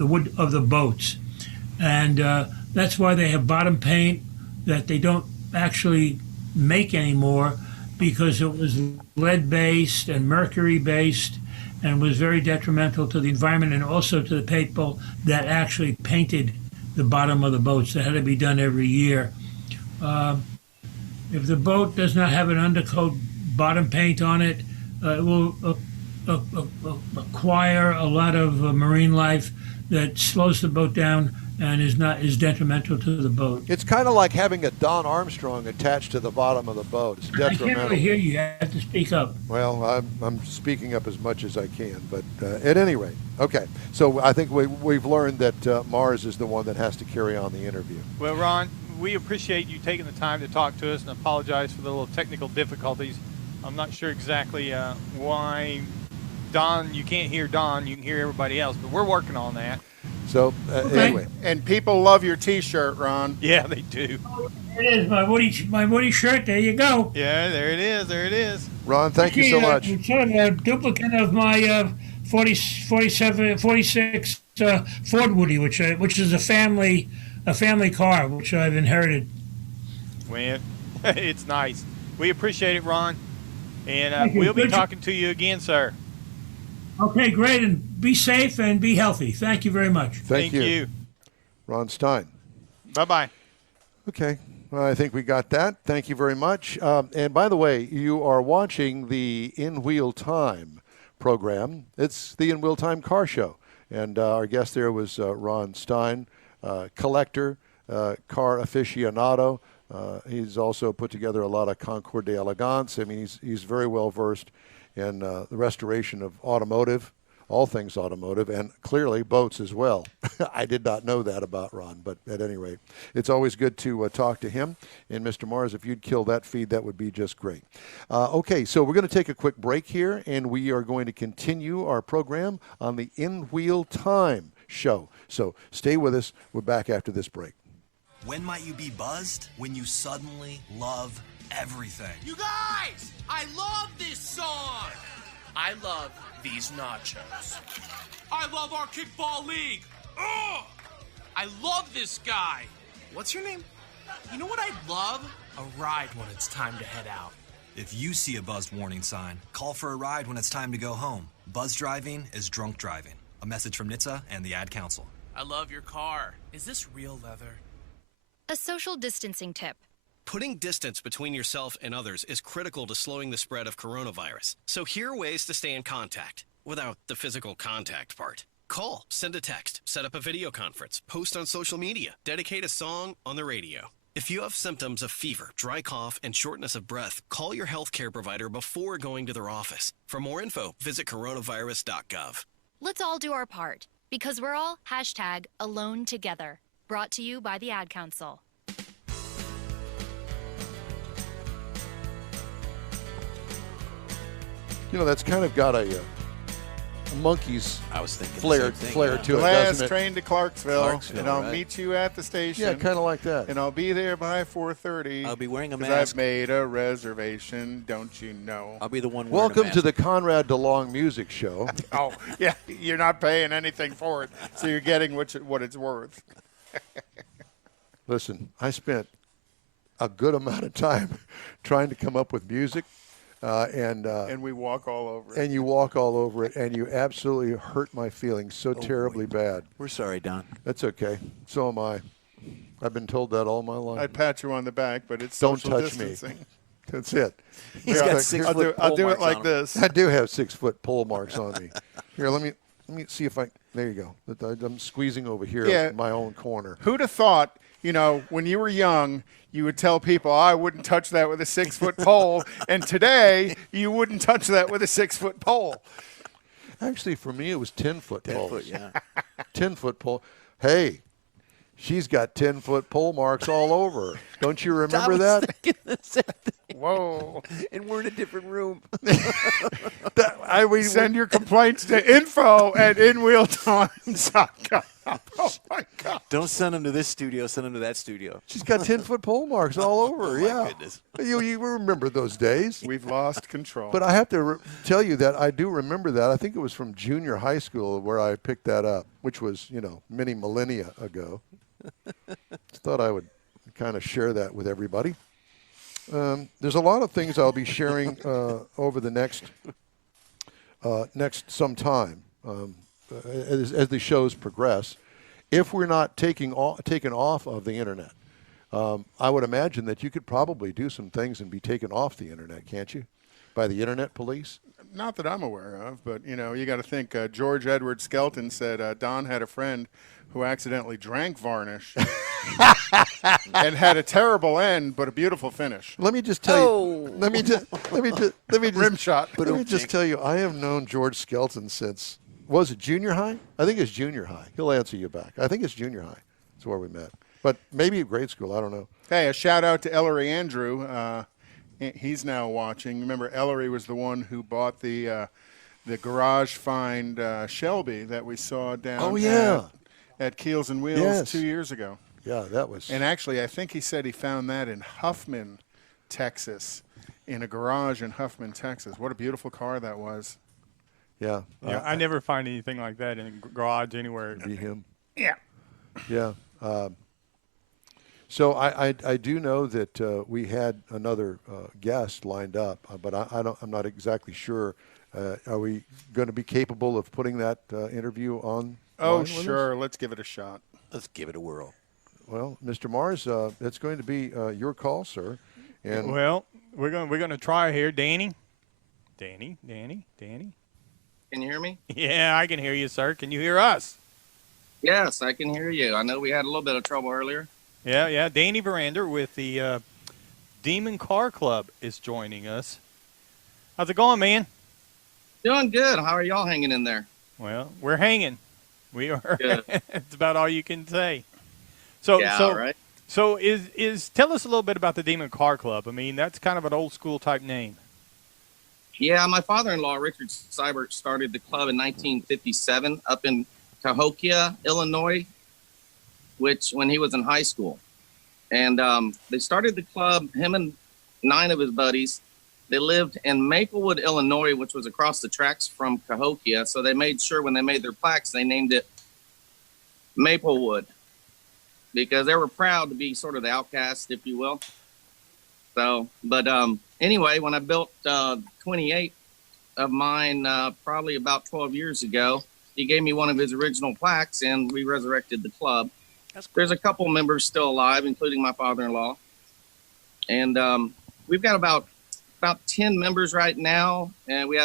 wood of the boats. And that's why they have bottom paint that they don't actually make anymore, because it was lead-based and mercury-based, and was very detrimental to the environment and also to the people that actually painted the bottom of the boats. That had to be done every year. If the boat does not have an undercoat bottom paint on it, it will acquire a lot of marine life that slows the boat down and is detrimental to the boat. It's kind of like having a Don Armstrong attached to the bottom of the boat. It's I can't detrimental. really hear you. You have to speak up. Well, I'm speaking up as much as I can, but at any rate, okay. So I think we've learned that Mars is the one that has to carry on the interview. Well, Ron, we appreciate you taking the time to talk to us and apologize for the little technical difficulties. I'm not sure exactly why Don, you can't hear Don, you can hear everybody else, but we're working on that. So anyway. And people love your T-shirt, Ron. Yeah, they do. It is my Woody shirt. There you go. Yeah, there it is. There it is. Ron, thank you so much. It's sort of a duplicate of my 46 Ford Woody, which is a family car, which I've inherited. Well, it's nice. We appreciate it, Ron. And you. we'll be Good talking to you again, sir. Okay, great, and be safe and be healthy. Thank you very much. Thank you. Ron Stein. Bye-bye. Okay. Well, I think we got that. Thank you very much. And by the way, you are watching the In Wheel Time program. It's the In Wheel Time Car Show. And our guest there was Ron Stein, collector, car aficionado. He's also put together a lot of Concours d'Elegance. I mean, he's very well versed in the restoration of automotive, all things automotive, and clearly boats as well. I did not know that about Ron, but at any rate, it's always good to talk to him. And Mr. Mars, if you'd kill that feed, that would be just great. Okay, so we're going to take a quick break here, and we are going to continue our program on the In Wheel Time show. So stay with us. We're back after this break. When might you be buzzed? When you suddenly love everything. You guys, I love this song. I love these nachos. I love our kickball league. Ugh! I love this guy. What's your name? You know what I love? A ride when it's time to head out. If you see a buzzed warning sign, call for a ride when it's time to go home. Buzz driving is drunk driving. A message from NHTSA and the Ad Council. I love your car. Is this real leather? A social distancing tip. Putting distance between yourself and others is critical to slowing the spread of coronavirus. So here are ways to stay in contact without the physical contact part. Call, send a text, set up a video conference, post on social media, dedicate a song on the radio. If you have symptoms of fever, dry cough, and shortness of breath, call your healthcare provider before going to their office. For more info, visit coronavirus.gov. Let's all do our part, because we're all #alone together. Brought to you by the Ad Council. You know, that's kind of got a monkey's flair to it, Last doesn't it? train to Clarksville, and I'll right. meet you at the station. Yeah, kind of like that. And I'll be there by 4:30. I'll be wearing a 'cause mask. I've made a reservation, don't you know? I'll be the one wearing Welcome a to mask. the Conrad DeLong Music Show. Oh, yeah, you're not paying anything for it, so you're getting what it's worth. Listen, I spent a good amount of time trying to come up with music. And we walk all over it. And you walk all over it, and you absolutely hurt my feelings so terribly bad. We're sorry, Don. That's okay. So am I. I've been told that all my life. I'd pat you on the back, but it's Don't social touch me. distancing. That's it. He's Here, got I'll- 6 I'll foot do pole it marks like on him. this. I do have 6-foot pole marks on me. Here, let me see if I. There you go. I'm squeezing over here in my own corner. Who'd have thought, when you were young, you would tell people, I wouldn't touch that with a 6-foot pole. And today, you wouldn't touch that with a 6-foot pole. Actually, for me, it was 10-foot poles. 10 foot, yeah. 10-foot pole. Hey, she's got 10-foot pole marks all over her. Don't you remember that? Whoa. And we're in a different room. Send your complaints to info@inwheeltimes.com. Oh, my God. Don't send them to this studio. Send them to that studio. She's got 10-foot pole marks all over her. Yeah. Goodness. You remember those days. We've lost control. But I have to tell you that I do remember that. I think it was from junior high school where I picked that up, which was, many millennia ago. Thought I would kind of share that with everybody. There's a lot of things I'll be sharing over the next next some time as the shows progress, if we're not taken off of the internet. I would imagine that you could probably do some things and be taken off the internet, can't you? By the internet police? Not that I'm aware of, but you got to think. George Edward Skelton said Don had a friend who accidentally drank varnish and had a terrible end, but a beautiful finish. Let me just tell you. Let me just rim shot. Let me just tell you. I have known George Skelton since, was it junior high? I think it's junior high. He'll answer you back. I think it's junior high. That's where we met, but maybe grade school. I don't know. Hey, a shout out to Ellery Andrew. He's now watching. Remember, Ellery was the one who bought the garage find Shelby that we saw down at Keels and Wheels 2 years ago. Yeah, that was. And actually, I think he said he found that in Huffman, Texas, in a garage in Huffman, Texas. What a beautiful car that was. Yeah. Yeah, I never find anything like that in a garage anywhere. Be him. Yeah. Yeah. So I do know that we had another guest lined up, but I'm not exactly sure. Are we going to be capable of putting that interview on? Oh, sure. Let's give it a shot. Let's give it a whirl. Well, Mr. Mars, it's going to be your call, sir. And well, we're going to try here, Danny. Danny. Can you hear me? Yeah, I can hear you, sir. Can you hear us? Yes, I can hear you. I know we had a little bit of trouble earlier. Yeah. Danny Verander with the Demon Car Club is joining us. How's it going, man? Doing good. How are y'all hanging in there? Well, we're hanging. We are. Good. It's about all you can say. So right. So is tell us a little bit about the Demon Car Club. I mean, that's kind of an old school type name. Yeah, my father-in-law, Richard Seibert, started the club in 1957 up in Cahokia, Illinois, when he was in high school. And they started the club, him and 9 of his buddies. They lived in Maplewood, Illinois, which was across the tracks from Cahokia. So they made sure when they made their plaques, they named it Maplewood because they were proud to be sort of the outcast, if you will. So, but anyway, when I built 28 of mine probably about 12 years ago, he gave me one of his original plaques, and we resurrected the club. That's cool. There's a couple members still alive, including my father-in-law. And we've got about 10 members right now. And we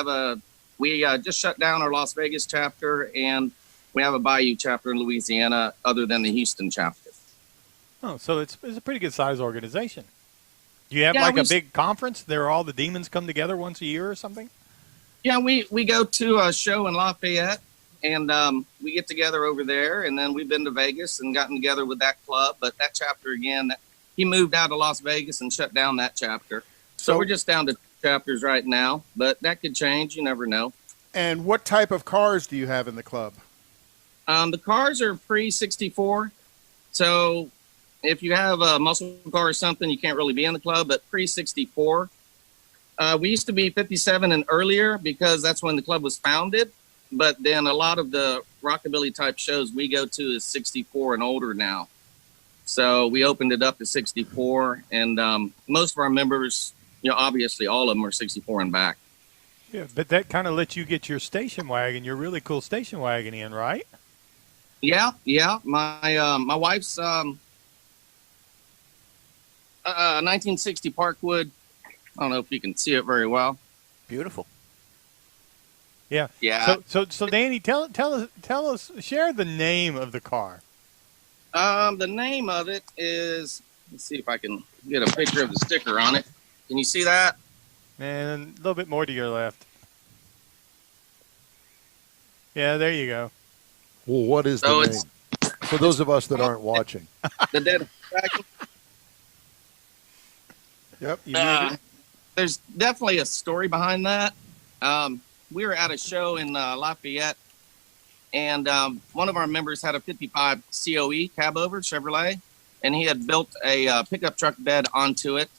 just shut down our Las Vegas chapter, and we have a Bayou chapter in Louisiana other than the Houston chapter. Oh, so it's a pretty good size organization. Do you have a big conference? There all the demons come together once a year or something? Yeah, we go to a show in Lafayette, and we get together over there. And then we've been to Vegas and gotten together with that club. But that chapter, again, he moved out of Las Vegas and shut down that chapter. So we're just down to chapters right now. But that could change. You never know. And what type of cars do you have in the club? The cars are pre-64. So if you have a muscle car or something, you can't really be in the club. But pre-64. We used to be 57 and earlier because that's when the club was founded. But then a lot of the rockabilly type shows we go to is 64 and older now. So we opened it up to 64. And most of our members, obviously all of them are 64 and back. Yeah, but that kind of lets you get your station wagon, your really cool station wagon in, right? Yeah. My wife's 1960 Parkwood. I don't know if you can see it very well. Beautiful. Yeah. Yeah. So Danny, tell us, share the name of the car. The name of it is, let's see if I can get a picture of the sticker on it. Can you see that? And a little bit more to your left. Yeah, there you go. Well, what is the name? For those of us that aren't watching. The Dead Dragon. Yep. There's definitely a story behind that. We were at a show in Lafayette, and one of our members had a 55 COE cab over Chevrolet, and he had built a pickup truck bed onto it.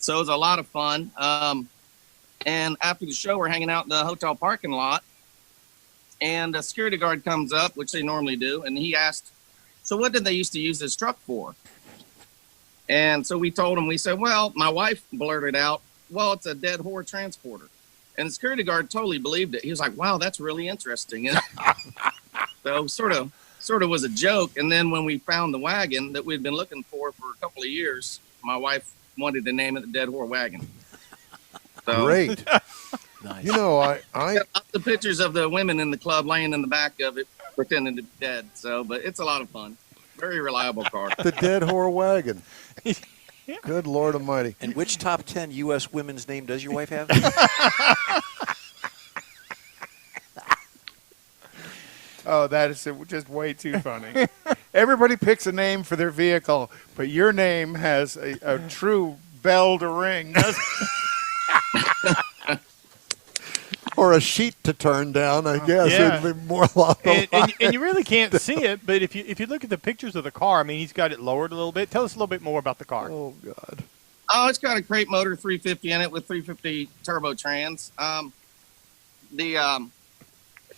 So it was a lot of fun. And after the show, we're hanging out in the hotel parking lot, and a security guard comes up, which they normally do, and he asked, so what did they used to use this truck for? And so we told him, we said, well, my wife blurted out, well, it's a dead whore transporter. And the security guard totally believed it. He was like, wow, that's really interesting. And so sort of was a joke. And then when we found the wagon that we'd been looking for a couple of years, my wife wanted to name it the Dead Whore Wagon. So, Great. Nice. You know, I got lots of pictures of the women in the club laying in the back of it, pretending to be dead. So, but it's a lot of fun. Very reliable car. the Dead Whore Wagon. Good Lord Almighty. And which top 10 U.S. women's name does your wife have? Oh, that is just way too funny. Everybody picks a name for their vehicle, but your name has a true bell to ring. Or a sheet to turn down, I guess. Yeah. It'd be more along the And you really can't see it, but if you look at the pictures of the car, I mean, he's got it lowered a little bit. Tell us a little bit more about the car. Oh, God. Oh, it's got a crate motor 350 in it with 350 turbo trans.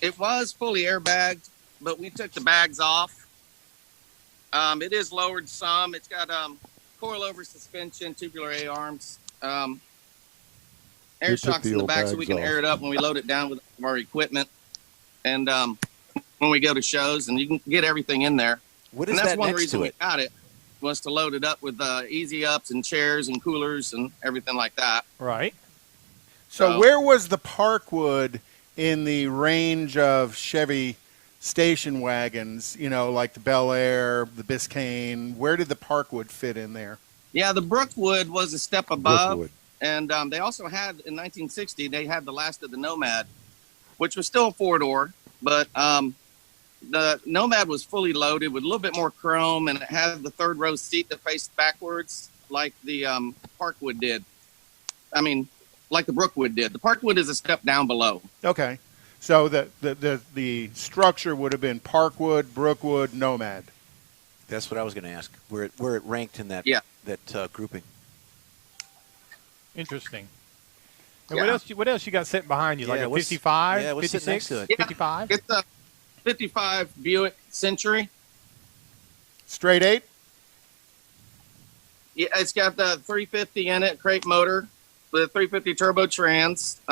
It was fully airbagged, but we took the bags off. It is lowered some. It's got coilover suspension, tubular A-arms, air shocks in the back so we can air it up when we load it down with our equipment. And when we go to shows, and you can get everything in there. What and is that's that one next reason to we it? got it, was to load it up with easy ups and chairs and coolers and everything like that. Right. So where was the Parkwood in the range of Chevy station wagons, you know, like the Bel Air, the Biscayne? Where did the Parkwood fit in there? Yeah, the Brookwood was a step above. Brookwood. And they also had, in 1960, they had the last of the Nomad, which was still a four-door, but the Nomad was fully loaded with a little bit more chrome, and it had the third row seat that faced backwards like the Parkwood did. I mean, like the Brookwood did. The Parkwood is a step down below. Okay. So the structure would have been Parkwood, Brookwood, Nomad. That's what I was going to ask. Where it ranked in that grouping. Interesting. And what else you got sitting behind you? Like a 55? Yeah, what's sitting next 56? to it? 55? It's a 55 Buick Century. Straight 8? Yeah, it's got the 350 in it, crate motor, with a 350 turbo trans.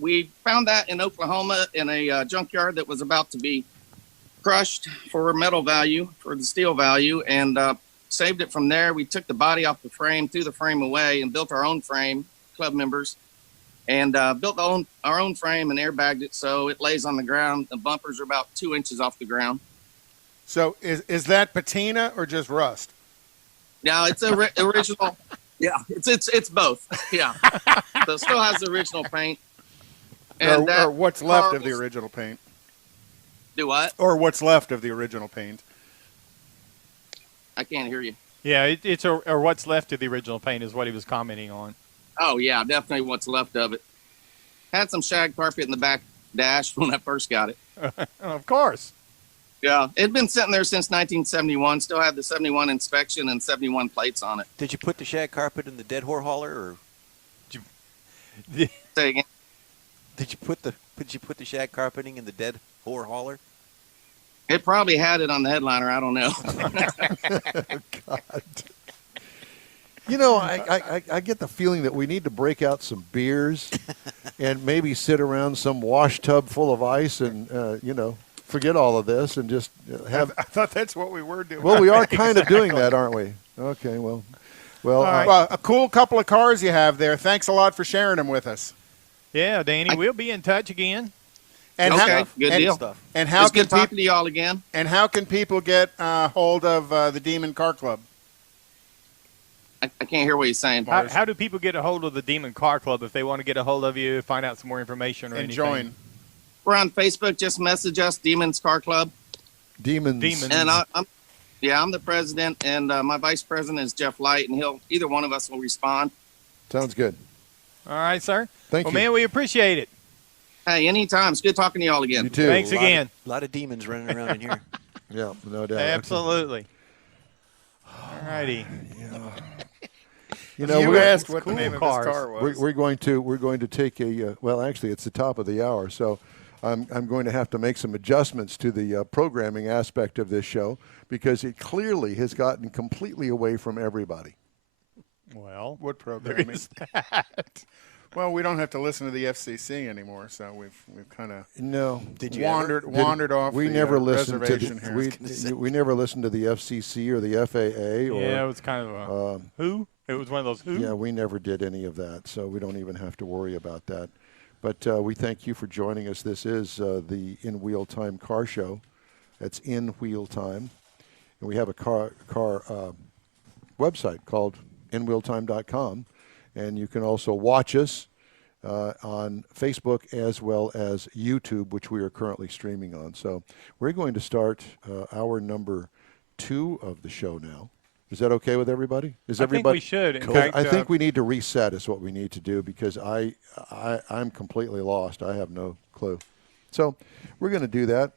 We found that in Oklahoma in a junkyard that was about to be crushed for metal value, for the steel value, and saved it from there. We took the body off the frame, threw the frame away, and built our own frame, club members, and built our own frame and airbagged it so it lays on the ground. The bumpers are about 2 inches off the ground. So is that patina or just rust? No, it's original. Yeah, it's both. Yeah, so it still has the original paint. And or what's left of the original paint? Do what? Or what's left of the original paint? I can't hear you. Yeah, it's or what's left of the original paint is what he was commenting on. Oh, yeah, definitely what's left of it. Had some shag carpet in the back dash when I first got it. Of course. Yeah, it'd been sitting there since 1971. Still had the 71 inspection and 71 plates on it. Did you put the shag carpet in the dead whore hauler, or Say again? did you put the shag carpeting in the dead whore hauler? It probably had it on the headliner. I don't know. God. You know, I get the feeling that we need to break out some beers and maybe sit around some wash tub full of ice and, forget all of this and just have. I thought that's what we were doing. Well, we are kind of doing that, aren't we? Okay, well. All right. Well, a cool couple of cars you have there. Thanks a lot for sharing them with us. Yeah, Danny, we'll be in touch again. And okay, good deal. And how it's can good talking to y'all again. And how can people get hold of the Demon Car Club? I can't hear what you're saying. How do people get a hold of the Demon Car Club if they want to get a hold of you, find out some more information or and anything? Join? We're on Facebook. Just message us, Demons Car Club. Demons. And I'm the president, and my vice president is Jeff Light, and either one of us will respond. Sounds good. All right, sir. Thank you. you. Man, we appreciate it. Hey, anytime. It's good talking to y'all again. You too. Thanks again. A lot of demons running around in here. Yeah, no doubt. Absolutely. All righty. You know, you asked what cool the name cars. of his car was. We're going to take a well, actually, it's the top of the hour, so I'm going to have to make some adjustments to the programming aspect of this show because it clearly has gotten completely away from everybody. Well, what there programming? is that. Well, we don't have to listen to the FCC anymore, so we've kind of wandered off. We the, never listened to reservation here. we never listened to the FCC or the FAA. Or, yeah, it was kind of a who? It was one of those who? Yeah, we never did any of that, so we don't even have to worry about that. But we thank you for joining us. This is the In Wheel Time Car Show. That's In Wheel Time. And we have a car website called inwheeltime.com. And you can also watch us on Facebook as well as YouTube, which we are currently streaming on. So we're going to start hour number 2 of the show now. Is that okay with everybody? I think we should. In fact, I think we need to reset is what we need to do because I'm completely lost. I have no clue. So we're going to do that.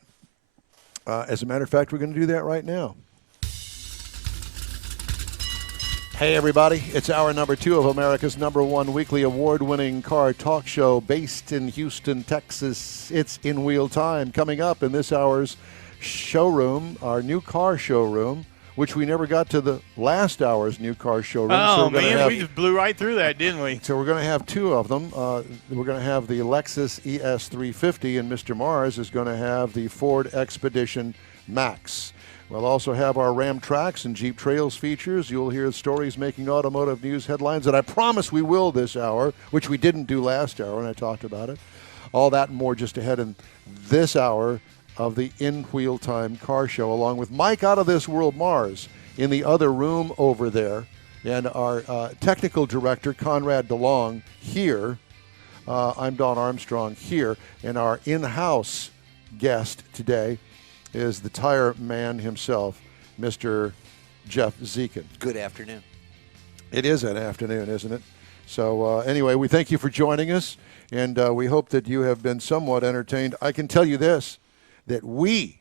As a matter of fact, we're going to do that right now. Hey, everybody. It's hour number 2 of America's #1 weekly award-winning car talk show based in Houston, Texas. It's In Wheel Time. Coming up in this hour's showroom, our new car showroom, which we never got to the last hour's new car showroom. Oh, man, we just blew right through that, didn't we? So we're going to have 2 of them. We're going to have the Lexus ES350, and Mr. Mars is going to have the Ford Expedition Max. We'll also have our Ram Tracks and Jeep Trails features. You'll hear stories making automotive news headlines that I promise we will this hour, which we didn't do last hour, and I talked about it. All that and more just ahead in this hour of the In Wheel Time Car Show, along with Mike Out of This World Mars in the other room over there, and our technical director, Conrad DeLong, here. I'm Don Armstrong here, and our in-house guest today is the tire man himself, Mr. Jeff Zekin. Good afternoon. It is an afternoon, isn't it? So anyway, we thank you for joining us, and we hope that you have been somewhat entertained. I can tell you this, that we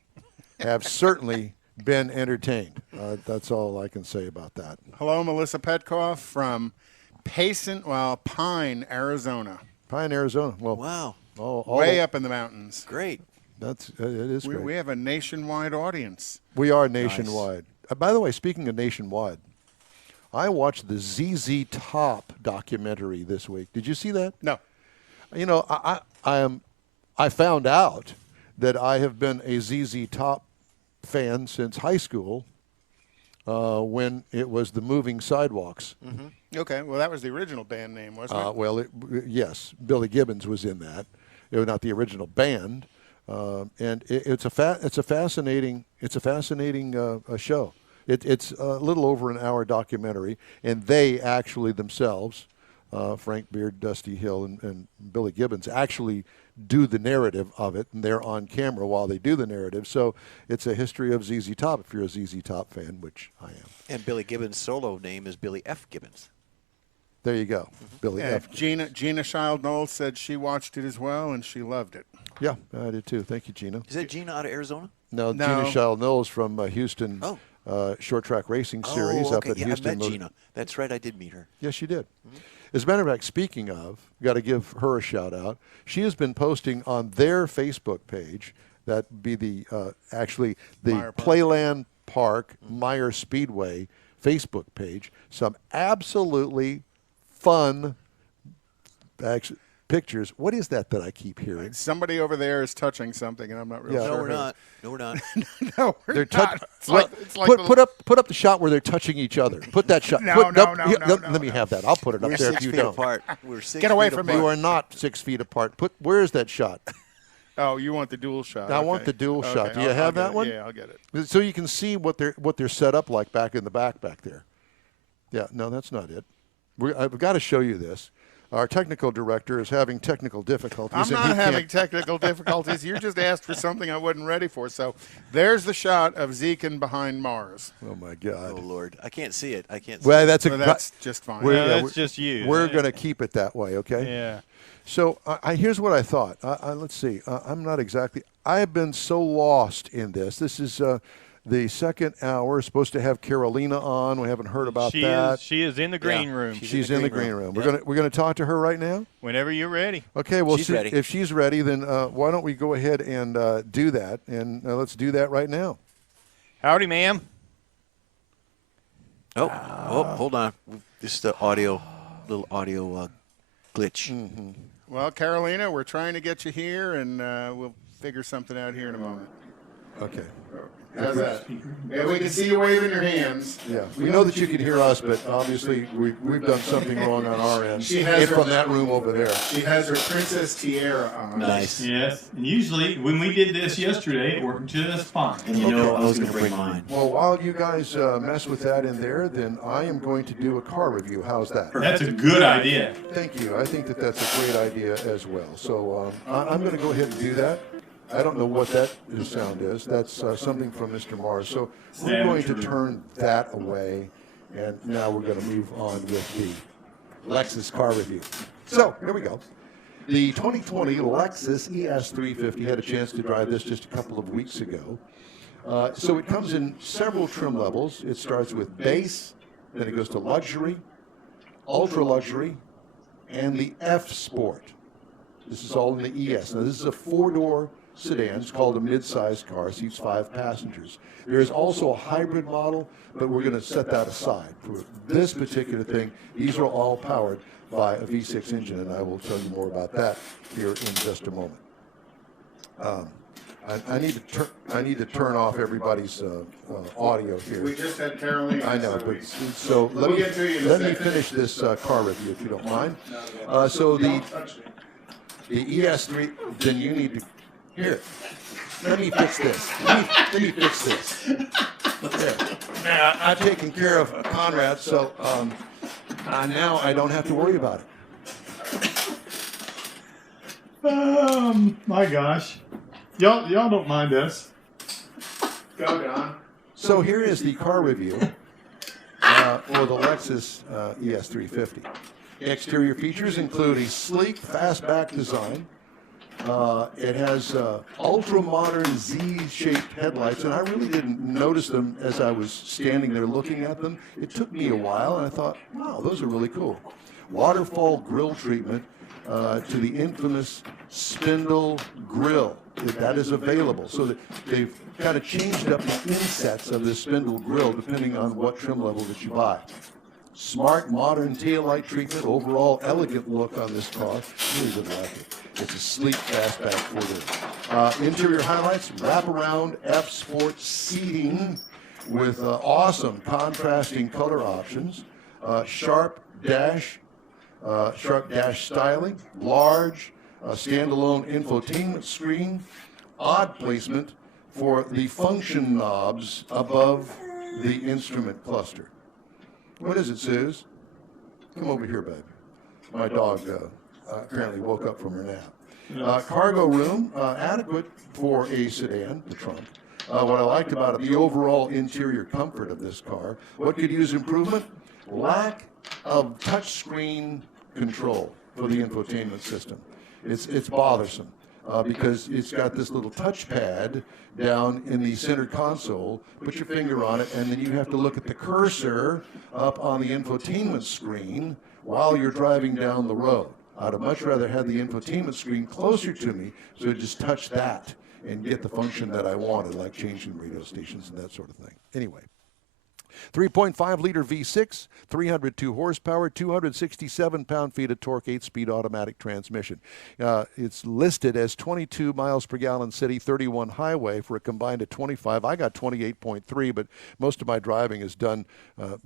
have certainly been entertained. That's all I can say about that. Hello, Melissa Petkoff from Pine, Arizona. Pine, Arizona. Well, wow. Way up in the mountains. Great. It is great. We have a nationwide audience. We are nationwide. Nice. By the way, speaking of nationwide, I watched the ZZ Top documentary this week. Did you see that? No. You know, I found out that I have been a ZZ Top fan since high school when it was the Moving Sidewalks. Mm-hmm. Okay, well, that was the original band name, wasn't it? Well, yes, Billy Gibbons was in that. It was not the original band. And it's a fascinating show. It's a little over an hour documentary, and they actually themselves, Frank Beard, Dusty Hill, and Billy Gibbons, actually do the narrative of it, and they're on camera while they do the narrative. So it's a history of ZZ Top, if you're a ZZ Top fan, which I am. And Billy Gibbons' solo name is Billy F. Gibbons. There you go, Billy F. Gina Child Knowles said she watched it as well, and she loved it. Yeah, I did too. Thank you, Gina. Is that Gina out of Arizona? No. Gina Child Knowles from Houston Short Track Racing Series up at Houston. I met Gina. That's right, I did meet her. Yes, you did. As a matter of fact, speaking of, got to give her a shout out. She has been posting on their Facebook page, that be the actually the Playland Park Meyer Speedway Facebook page, some absolutely fun pictures. What is that I keep hearing? Somebody over there is touching something, and I'm not really sure. No, we're not. No, we're not. No, we're not. Put up the shot where they're touching each other. Put that shot. No. Let me have that. I'll put it up there if you don't. Apart. We're 6 Get away from me. You are not 6 feet apart. Where is that shot? Oh, you want the dual shot? I want the dual shot. Do you have that one? Yeah, I'll get it. So you can see what they're set up like back in the back there. Yeah, no, that's not it. I've got to show you this. Our technical director is having technical difficulties. I'm not having technical difficulties. You just asked for something I wasn't ready for. So there's the shot of Zekin behind Mars. Oh, my God. Oh, Lord. I can't see it. Well, that's just fine. That's just you. We're going to keep it that way, okay? Yeah. So here's what I thought. Let's see. I'm not exactly – I have been so lost in this. This is the second hour. We're supposed to have Carolina on. We haven't heard about that. She is in the green room. She's in the green room. We're gonna talk to her right now. Whenever you're ready. Okay. Well, she's ready. If she's ready, then why don't we go ahead and do that? And let's do that right now. Howdy, ma'am. Oh, hold on. Just the little audio glitch. Mm-hmm. Well, Carolina, we're trying to get you here, and we'll figure something out here in a moment. Okay. How's that? Yeah, we can see you waving your hands. Yeah, we know that you can hear us, but obviously we've done something wrong on our end. She has from that room over there. She has her princess tiara on. Nice. Yes. And usually, when we did this yesterday, it worked just fine. And you know I was going to bring mine. Well, while you guys mess with that in there, then I am going to do a car review. How's that? That's a good idea. Thank you. I think that that's a great idea as well. So I'm going to go ahead and do that. I don't know what that sound is. That's something from Mr. Mars. So we're going to turn that away, and now we're going to move on with the Lexus car review. So here we go. The 2020 Lexus ES350 had a chance to drive this just a couple of weeks ago. So it comes in several trim levels. It starts with base, then it goes to luxury, ultra luxury, and the F Sport. This is all in the ES. Now this is a four-door sedan. It's called a mid-sized car, seats 5 passengers. There is also a hybrid model, but we're going to set that aside. For this particular thing, these are all powered by a V6 engine, and I will tell you more about that here in just a moment. I need to turn off everybody's audio here. We just had Carolina. I know, but so let me finish this car review if you don't mind. So the ES3, then you need to. Here, let me fix this. Let me fix this. There. Now, I've taken care of Conrad, so now I don't have to worry about it. My gosh. Y'all don't mind us. Go, Don. So here is the car review for the Lexus ES350. Exterior features include a sleek, fastback design. It has ultra-modern Z-shaped headlights, and I really didn't notice them as I was standing there looking at them. It took me a while, and I thought, wow, those are really cool. Waterfall grille treatment to the infamous spindle grille. That is available. So that they've kind of changed up the insets of this spindle grille depending on what trim level that you buy. Smart, modern taillight treatment, overall elegant look on this car. Really good like it. It's a sleek fastback four-door. Interior highlights, wraparound F Sport seating with awesome contrasting color options. Sharp dash styling, large standalone infotainment screen, odd placement for the function knobs above the instrument cluster. What is it, Suze? Come over here, baby. My dog apparently woke up from her nap. Cargo room, adequate for a sedan, the trunk. What I liked about it, the overall interior comfort of this car. What could use improvement? Lack of touchscreen control for the infotainment system. It's bothersome because it's got this little touchpad down in the center console. Put your finger on it, and then you have to look at the cursor up on the infotainment screen while you're driving down the road. I'd have much rather had the infotainment screen closer to me so I'd just touch that and get the function that I wanted, like changing radio stations and that sort of thing. Anyway. 3.5-liter V6, 302 horsepower, 267 pound-feet of torque, 8-speed automatic transmission. It's listed as 22 miles per gallon city, 31 highway for a combined of 25. I got 28.3, but most of my driving is done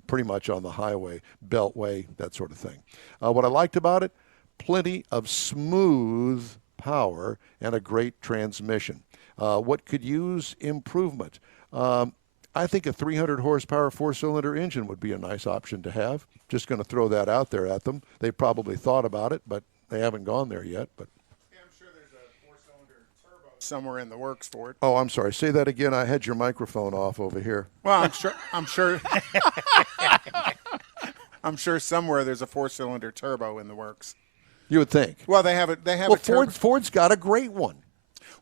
pretty much on the highway, beltway, that sort of thing. What I liked about it, plenty of smooth power and a great transmission. What could use improvement? I think a 300 horsepower four-cylinder engine would be a nice option to have. Just going to throw that out there at them. They probably thought about it, but they haven't gone there yet. But yeah, I'm sure there's a four-cylinder turbo somewhere in the works for it. Oh, I'm sorry. Say that again. I had your microphone off over here. Well, I'm sure I'm sure somewhere there's a four-cylinder turbo in the works. You would think. Well, they have it. Well, Ford's got a great one.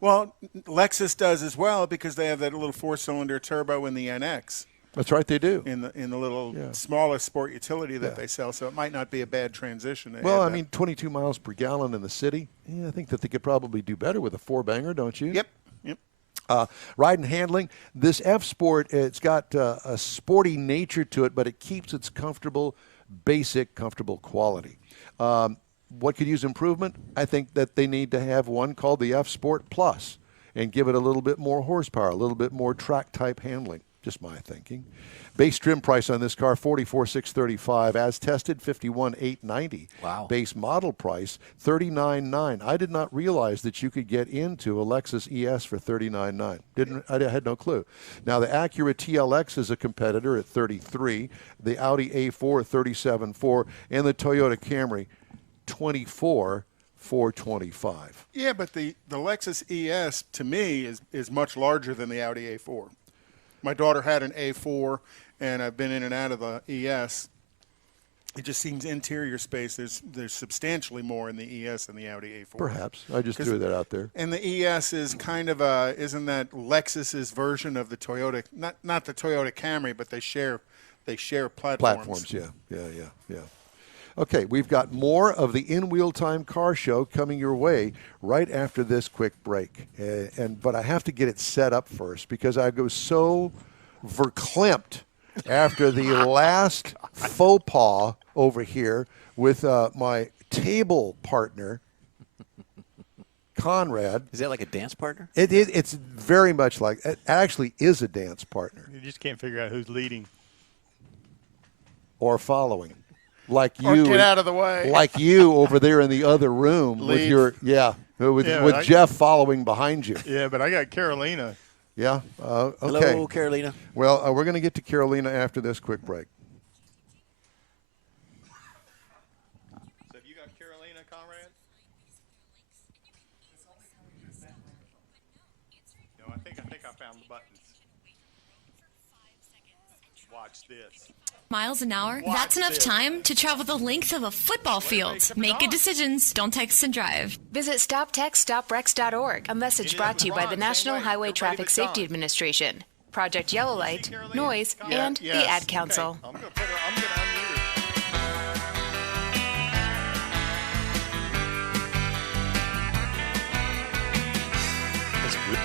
Well, Lexus does as well because they have that little four-cylinder turbo in the NX. That's right, they do. In the little smallest sport utility that they sell, so it might not be a bad transition. Well, I mean, 22 miles per gallon in the city. Yeah, I think that they could probably do better with a four-banger, don't you? Yep. Ride and handling. This F Sport, it's got a sporty nature to it, but it keeps its comfortable, basic, comfortable quality. what could use improvement? I think that they need to have one called the F Sport Plus and give it a little bit more horsepower, a little bit more track-type handling. Just my thinking. Base trim price on this car, $44,635. As tested, $51,890. Wow. Base model price, $39,900. I did not realize that you could get into a Lexus ES for $39,900. I had no clue. Now, the Acura TLX is a competitor at $33,000. The Audi A4 at $37,400. And the Toyota Camry, $24,425. Yeah, but the Lexus ES, to me, is much larger than the Audi A4. My daughter had an A4, and I've been in and out of the ES. It just seems interior space. There's substantially more in the ES than the Audi A4. Perhaps. I just threw that out there. And the ES is kind of isn't that Lexus's version of the Toyota, not the Toyota Camry, but they share platforms. Yeah. Okay, we've got more of the In Wheel Time Car Show coming your way right after this quick break. But I have to get it set up first because I go so verklempt after the last faux pas over here with my table partner, Conrad. Is that like a dance partner? It's very much like it actually is a dance partner. You just can't figure out who's leading or following. Like or you, get out of the way. Like you over there in the other room with your with Jeff following behind you. Yeah, but I got Carolina. Yeah. Okay. Hello, Carolina. Well, we're going to get to Carolina after this quick break. So have you got Carolina, Conrad? No, I think I found the buttons. Watch this. Miles an hour? Watch That's enough this. time to travel the length of a football field. Make good decisions. Don't text and drive. Visit StopTextStopWrecks.org. A message brought to you by the National Highway Traffic Safety Administration, Project Yellow Light, Noise, and the Ad Council. I'm going to unmute her. That's good.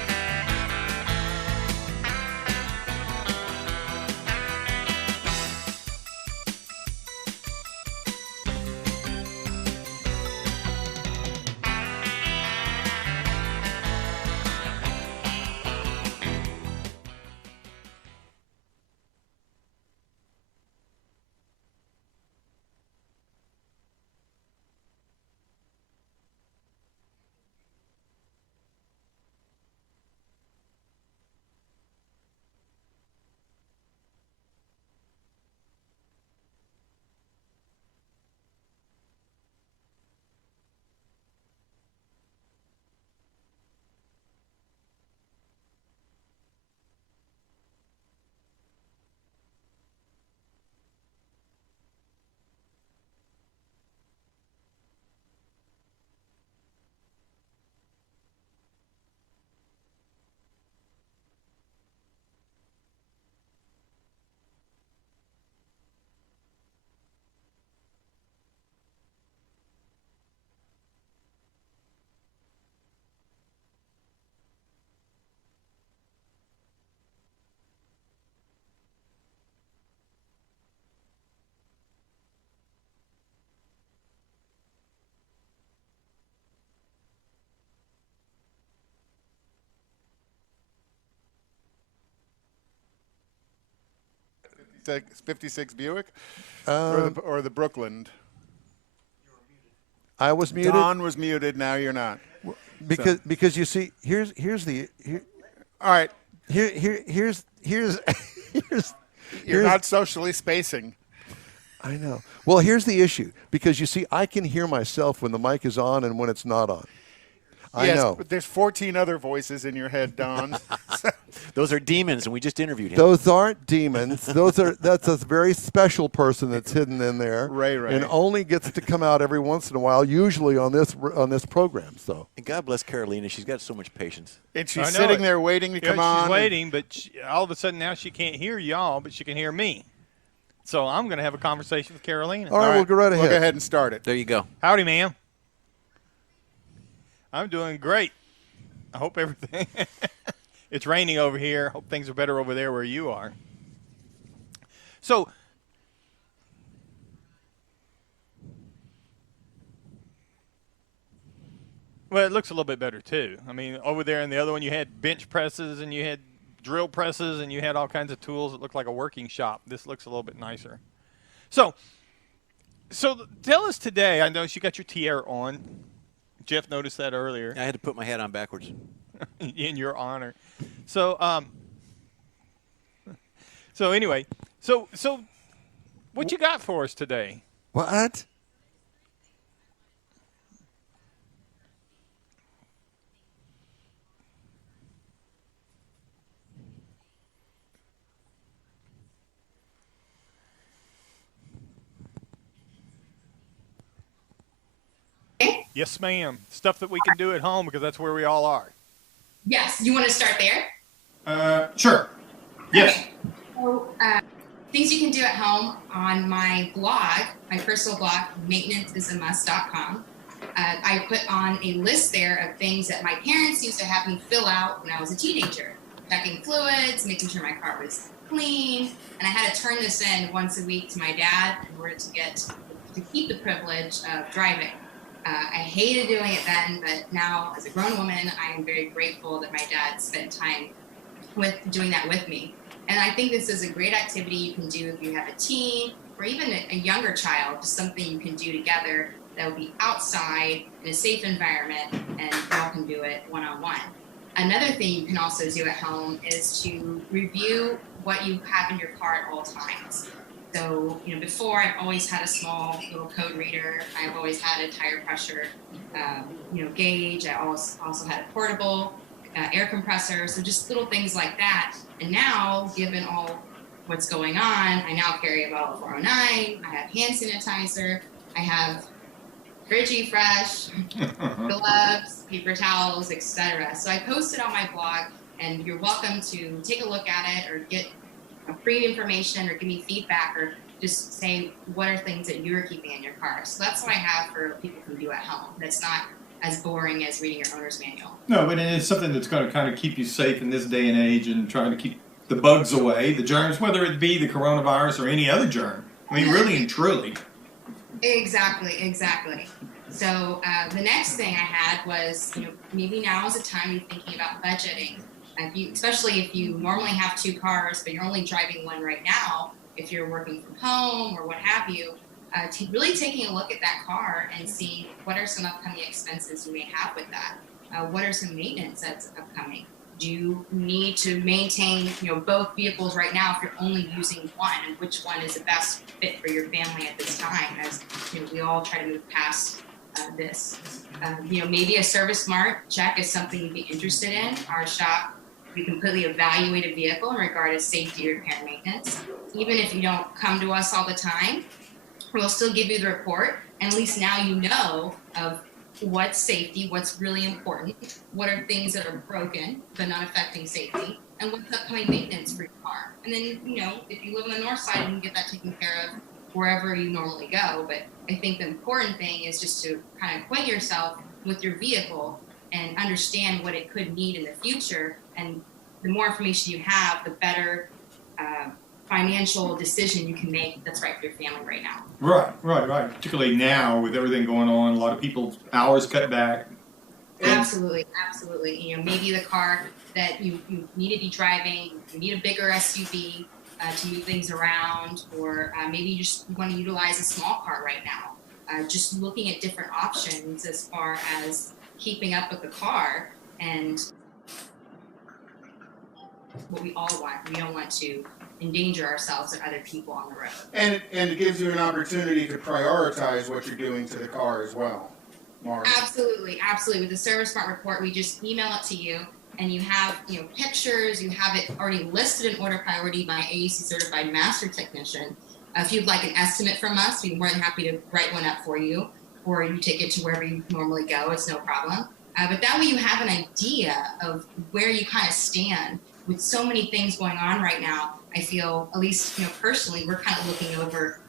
It's 56 Buick or the Brooklyn. I was muted. Don was muted. Now you're not. Because you see, here's all right. Here's You're not socially spacing. I know. Well, here's the issue. Because you see, I can hear myself when the mic is on and when it's not on. I know. But there's 14 other voices in your head, Don. Those are demons, and we just interviewed him. Those aren't demons. That's a very special person that's hidden in there. Right. And only gets to come out every once in a while, usually on this program. So. And God bless Carolina. She's got so much patience. And she's sitting there waiting to come on. She's waiting, but all of a sudden now she can't hear y'all, but she can hear me. So I'm going to have a conversation with Carolina. All right, we'll go right ahead. We'll go ahead and start it. There you go. Howdy, ma'am. I'm doing great. I hope everything – it's raining over here. Hope things are better over there where you are. So Well, it looks a little bit better too. I mean, over there in the other one, you had bench presses and you had drill presses and you had all kinds of tools that looked like a working shop. This looks a little bit nicer. So tell us today. I noticed you got your tiara on. Jeff noticed that earlier. I had to put my hat on backwards. In your honor. So anyway, so what you got for us today? What? Yes, ma'am. Stuff that we can do at home because that's where we all are. Yes. You want to start there? Sure. Yes. So, things you can do at home on my blog, my personal blog, maintenanceisamust.com. I put on a list there of things that my parents used to have me fill out when I was a teenager. Checking fluids, making sure my car was clean, and I had to turn this in once a week to my dad in order to keep the privilege of driving. I hated doing it then, but now as a grown woman, I am very grateful that my dad spent time with doing that with me. And I think this is a great activity you can do if you have a teen or even a younger child, just something you can do together that will be outside in a safe environment, and y'all can do it one-on-one. Another thing you can also do at home is to review what you have in your car at all times. So, before I've always had a small little code reader. I've always had a tire pressure, gauge. I also had a portable air compressor. So just little things like that. And now, given all what's going on, I now carry a bottle of 409. I have hand sanitizer. I have Fridgy Fresh, gloves, paper towels, etc. So I posted on my blog, and you're welcome to take a look at it or get free information or give me feedback or just say what are things that you're keeping in your car. So that's what I have for people who do at home. That's not as boring as reading your owner's manual. No, but it's something that's going to kind of keep you safe in this day and age and trying to keep the bugs away, the germs, whether it be the coronavirus or any other germ. I mean, really and truly. Exactly. So the next thing I had was, maybe now is a time you're thinking about budgeting. Especially if you normally have 2 cars, but you're only driving one right now, if you're working from home or what have you, really taking a look at that car and seeing what are some upcoming expenses you may have with that. What are some maintenance that's upcoming? Do you need to maintain, both vehicles right now if you're only using one, and which one is the best fit for your family at this time? As we all try to move past this. Maybe a service smart check is something you'd be interested in. Our shop, we completely evaluate a vehicle in regard to safety, repair, and maintenance. Even if you don't come to us all the time, we'll still give you the report, and at least now you know of what's safety, what's really important, what are things that are broken but not affecting safety, and what's upcoming maintenance for your car. And then, if you live on the north side, you can get that taken care of wherever you normally go. But I think the important thing is just to kind of acquaint yourself with your vehicle and understand what it could need in the future. And the more information you have, the better financial decision you can make that's right for your family right now. Right. Particularly now with everything going on, a lot of people's hours cut back. Absolutely. Maybe the car that you need to be driving, you need a bigger SUV to move things around, or maybe you just want to utilize a small car right now. Just looking at different options as far as keeping up with the car and what we all want. We don't want to endanger ourselves or other people on the road. And it gives you an opportunity to prioritize what you're doing to the car as well, Mark. Absolutely. With the Service Smart Report, we just email it to you, and you have pictures. You have it already listed in order priority by AAC certified master technician. If you'd like an estimate from us, we're more than happy to write one up for you, or you take it to wherever you normally go. It's no problem. But that way you have an idea of where you kind of stand. With so many things going on right now, I feel, at least personally, we're kind of looking over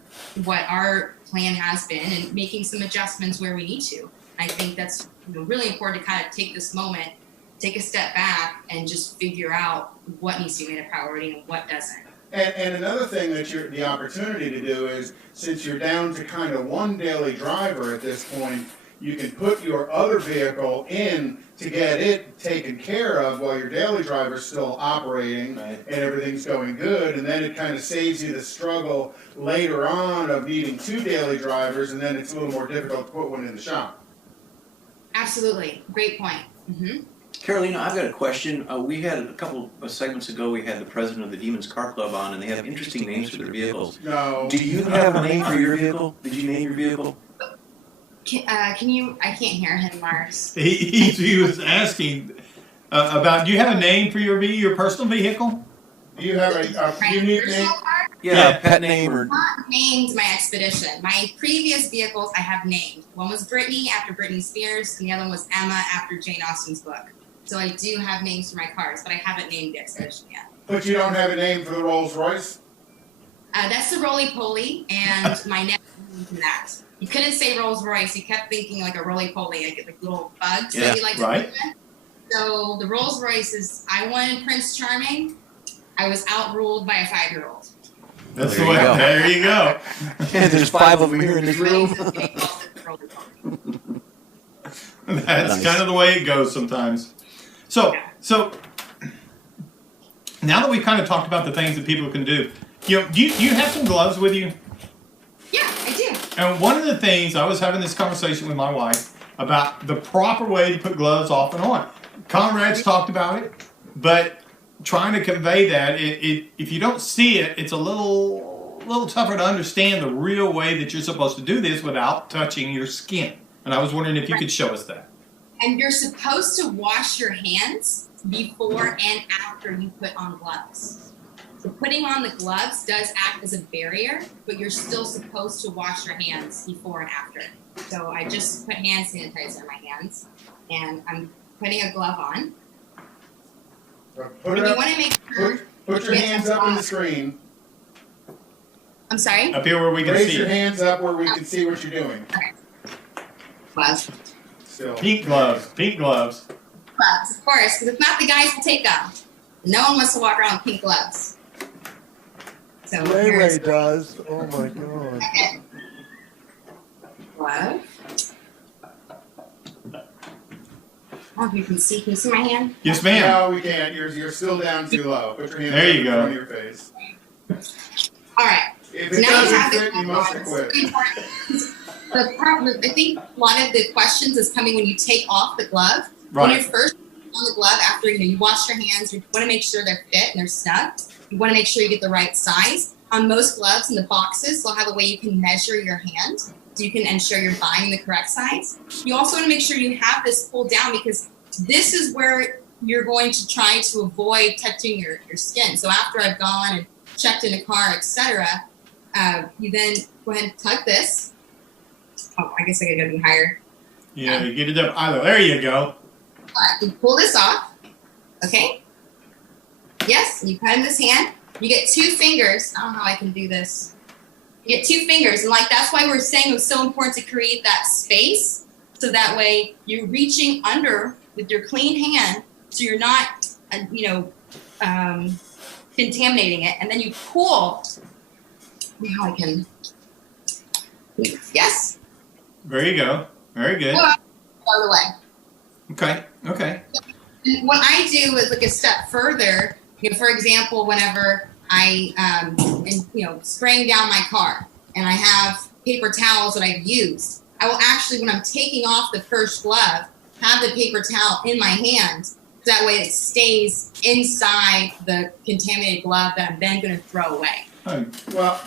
what our plan has been and making some adjustments where we need to. I think that's really important to kind of take this moment, take a step back, and just figure out what needs to be made a priority and what doesn't. And another thing that you're the opportunity to do is, since you're down to kind of one daily driver at this point, you can put your other vehicle in to get it taken care of while your daily driver's still operating and everything's going good, and then it kind of saves you the struggle later on of needing 2 daily drivers, and then it's a little more difficult to put one in the shop. Absolutely. Great point. Mm-hmm. Carolina, I've got a question. We had a couple of segments ago, we had the president of the Demons Car Club on, and they have interesting names for their vehicles. No. Do you have a name for your vehicle? Did you name your vehicle? Can you? I can't hear him, Mars. He was asking about. Do you have a name for your personal vehicle? Do you have a unique name? Yeah, pet name or. Not named my Expedition. My previous vehicles I have named. One was Brittany after Britney Spears, and the other one was Emma after Jane Austen's book. So I do have names for my cars, but I haven't named the Expedition yet. But you don't have a name for the Rolls Royce? That's the Roly Poly, and my nephew named that. You couldn't say Rolls Royce. He kept thinking like a roly poly, like little bugs that he liked to play with. So the Rolls Royce is, I wanted Prince Charming. I was outruled by a 5-year-old. That's the way. There you go. And there's 5 of them here in this room. That's kind of the way it goes sometimes. So now that we've kind of talked about the things that people can do, do you have some gloves with you? Yeah, I do. And one of the things, I was having this conversation with my wife about the proper way to put gloves off and on. Conrad's talked about it, but trying to convey that, if you don't see it, it's a little tougher to understand the real way that you're supposed to do this without touching your skin. And I was wondering if you could show us that. And you're supposed to wash your hands before and after you put on gloves. So putting on the gloves does act as a barrier, but you're still supposed to wash your hands before and after. So I just put hand sanitizer in my hands, and I'm putting a glove on. Put your hands up in the screen. I'm sorry? Up here where we can see. Raise your hands up where we can see what you're doing. Okay. Gloves. Still. Pink gloves. Pink gloves. Gloves, of course, because if not, the guys will take them. No one wants to walk around with pink gloves. So Ray does. Oh my God. Okay. Glove. Oh, you can see my hand? Yes, ma'am. No, we can't. You're still down too low. Put your hands there you in go. front of your face. All right. If So it now doesn't have fit, the you must gloves. quit. The problem, I think one of the questions is coming when you take off the glove. Right. When you're first on the glove, after you wash your hands, you want to make sure they're fit and they're snug. You want to make sure you get the right size. On most gloves in the boxes, they'll have a way you can measure your hand, so you can ensure you're buying the correct size. You also want to make sure you have this pulled down, because this is where you're going to try to avoid touching your skin. So after I've gone and checked in a car, etc., you then go ahead and tug this. Oh, I guess I gotta go higher. Yeah, you get it up either. There you go. You pull this off. Okay. Yes, you put in this hand. You get 2 fingers. I don't know how I can do this. You get 2 fingers, and like that's why we're saying it was so important to create that space, so that way you're reaching under with your clean hand, so you're not, contaminating it, and then you pull. Now I can. Yes. There you go. Very good. Out of the way. Okay. Okay. And what I do is like a step further. For example, whenever I am, spraying down my car and I have paper towels that I've used, I will actually, when I'm taking off the first glove, have the paper towel in my hand. So that way it stays inside the contaminated glove that I'm then going to throw away. Well,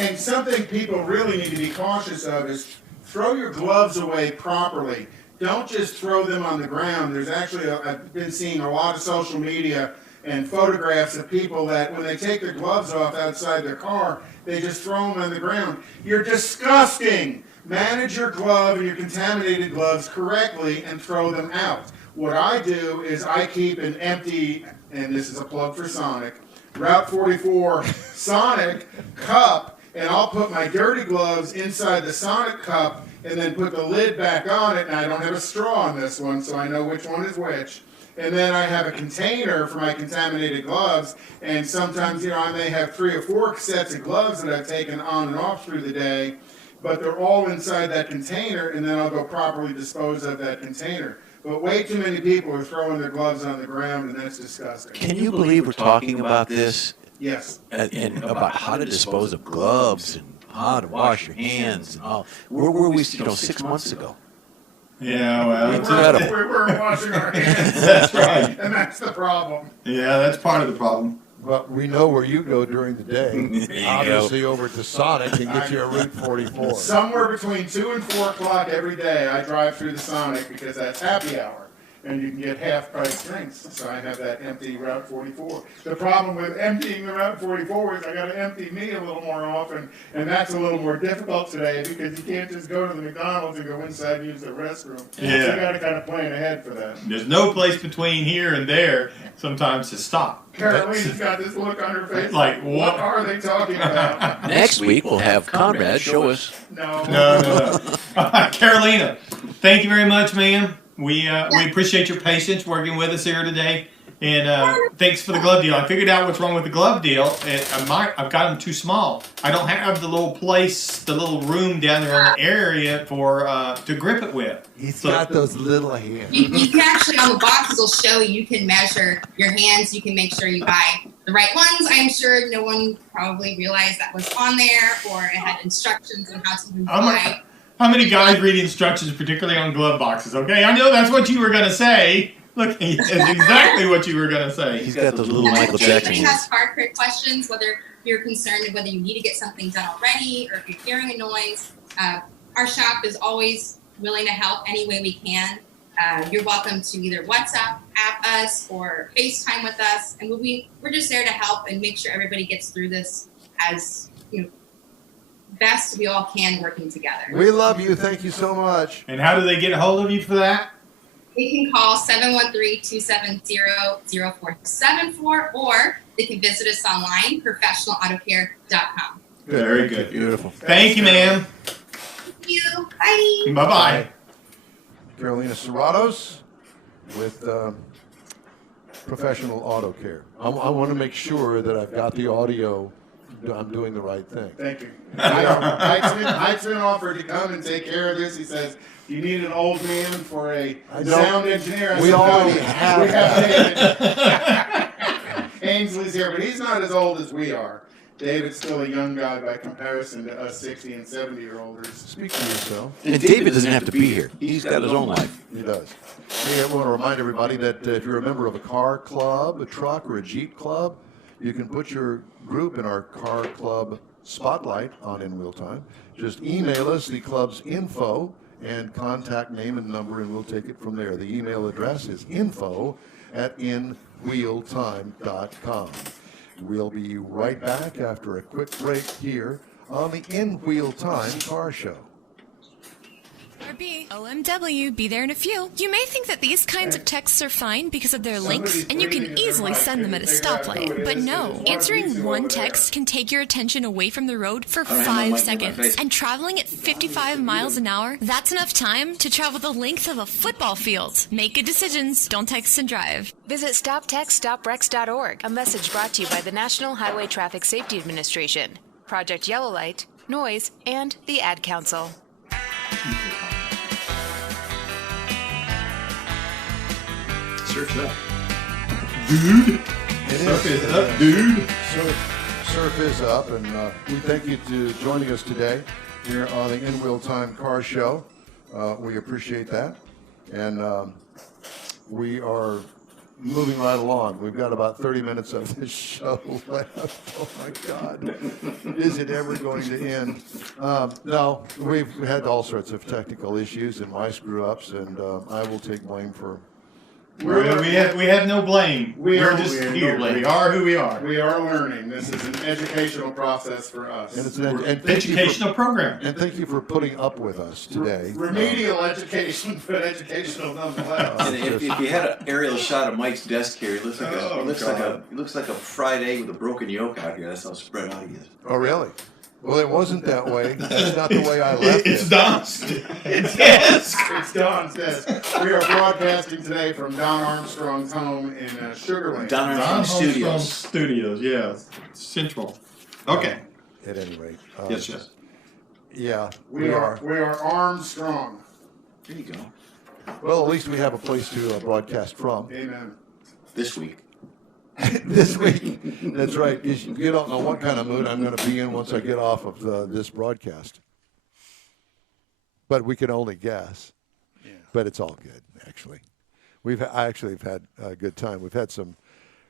and something people really need to be cautious of is throw your gloves away properly. Don't just throw them on the ground. There's actually, I've been seeing a lot of social media and photographs of people that when they take their gloves off outside their car, they just throw them on the ground. You're disgusting. Manage your glove and your contaminated gloves correctly and throw them out. What I do is I keep an empty, and this is a plug for Sonic, Route 44 Sonic cup, and I'll put my dirty gloves inside the Sonic cup and then put the lid back on it, and I don't have a straw on this one, so I know which one is which. And then I have a container for my contaminated gloves, and sometimes, I may have 3 or 4 sets of gloves that I've taken on and off through the day, but they're all inside that container, and then I'll go properly dispose of that container. But way too many people are throwing their gloves on the ground, and that's disgusting. Can you believe we're talking about this? Yes. And about how to dispose of gloves and how to wash your hands and all. Where were we, 6 months ago? Yeah, well, incredible. We weren't washing our hands. That's right. And that's the problem. Yeah, that's part of the problem. But we know where you go during the day. you Obviously over to Sonic and get you a Route 44. Somewhere between 2 and 4 o'clock every day, I drive through the Sonic because that's happy hour. And you can get half-price drinks, so I have that empty Route 44. The problem with emptying the Route 44 is I got to empty me a little more often, and that's a little more difficult today because you can't just go to the McDonald's and go inside and use the restroom. Yeah. So you got to kind of plan ahead for that. There's no place between here and there sometimes to stop. Carolina's got this look on her face. Like, what are they talking about? Next week we'll have Conrad show us. No. Carolina, thank you very much, ma'am. We appreciate your patience working with us here today, and thanks for the glove deal. I figured out what's wrong with the glove deal. I've got them too small. I don't have the little place, the little room down there in the area for to grip it with. He's got those little hands. You can actually, on the boxes, will show you can measure your hands. You can make sure you buy the right ones. I'm sure no one probably realized that was on there, or it had instructions on how to even buy. How many guys read instructions, particularly on glove boxes? Okay, I know that's what you were going to say. Look, it's exactly what you were going to say. He's got those little Michael Jackson If anybody hands. has car care questions, whether you're concerned whether you need to get something done already, or if you're hearing a noise, our shop is always willing to help any way we can. You're welcome to either WhatsApp, app us, or FaceTime with us, and we're just there to help and make sure everybody gets through this as best we all can, working together. We love you. Thank you so much. And how do they get a hold of you for that? They can call 713-270-0474, or they can visit us online, professionalautocare.com. Very good. Beautiful. Thank you, ma'am. Thank you. Bye. Bye-bye. Carolina Serratos with Professional Auto Care. I want to make sure that I've got the audio. I'm doing the right thing. Thank you. Heitzman offered to come and take care of this. He says, you need an old man for a sound engineer. We already have that. Ainsley's here, but he's not as old as we are. David's still a young guy by comparison to us 60 and 70-year-olders. Speak for yourself. And David doesn't have to be here. He's got his own life. He does. I want to remind everybody that if you're a member of a car club, a truck, or a Jeep club, you can put your group in our car club spotlight on In Wheel Time. Just email us the club's info and contact name and number, and we'll take it from there. The email address is info@inwheeltime.com. We'll be right back after a quick break here on the In Wheel Time Car Show. RB, OMW, be there in a few. You may think that these kinds of texts are fine because of their links, and you can easily send them at a stoplight. But no, answering one text can take your attention away from the road for 5 seconds. And traveling at 55 miles an hour, that's enough time to travel the length of a football field. Make good decisions, don't text and drive. Visit StopTextStopWrecks.org. A message brought to you by the National Highway Traffic Safety Administration, Project Yellow Light, Noise, and the Ad Council. Surf's up. Dude. Surf is up, dude. Surf is up, and we thank you for joining us today here on the In Wheel Time Car Show. We appreciate that, and we are moving right along. We've got about 30 minutes of this show left. Oh my God, is it ever going to end? No, we've had all sorts of technical issues and my screw-ups, and I will take blame for. We have no blame. We're just here. We are who we are. We are learning. This is an educational process for us. And it's an educational program. And thank you for putting up with us today. Remedial education, but educational nonetheless. And if you had an aerial shot of Mike's desk here, it looks like a fried egg with a broken yolk out here. That's how spread out he is. Oh, really? Well, it wasn't that way. It's not the way I left it. It's Don's. It's desk. It's Don's desk. We are broadcasting today from Don Armstrong's home in Sugar Land. Don Armstrong Studios, yeah. Central. Okay. At any rate. Yes. Yeah, We are Armstrong. There you go. Well, at least we have a place to broadcast from. Amen. This week. This week. That's right. You don't know what kind of mood I'm going to be in once I get off of this broadcast. But we can only guess. Yeah. But it's all good, actually. I actually have had a good time. We've had some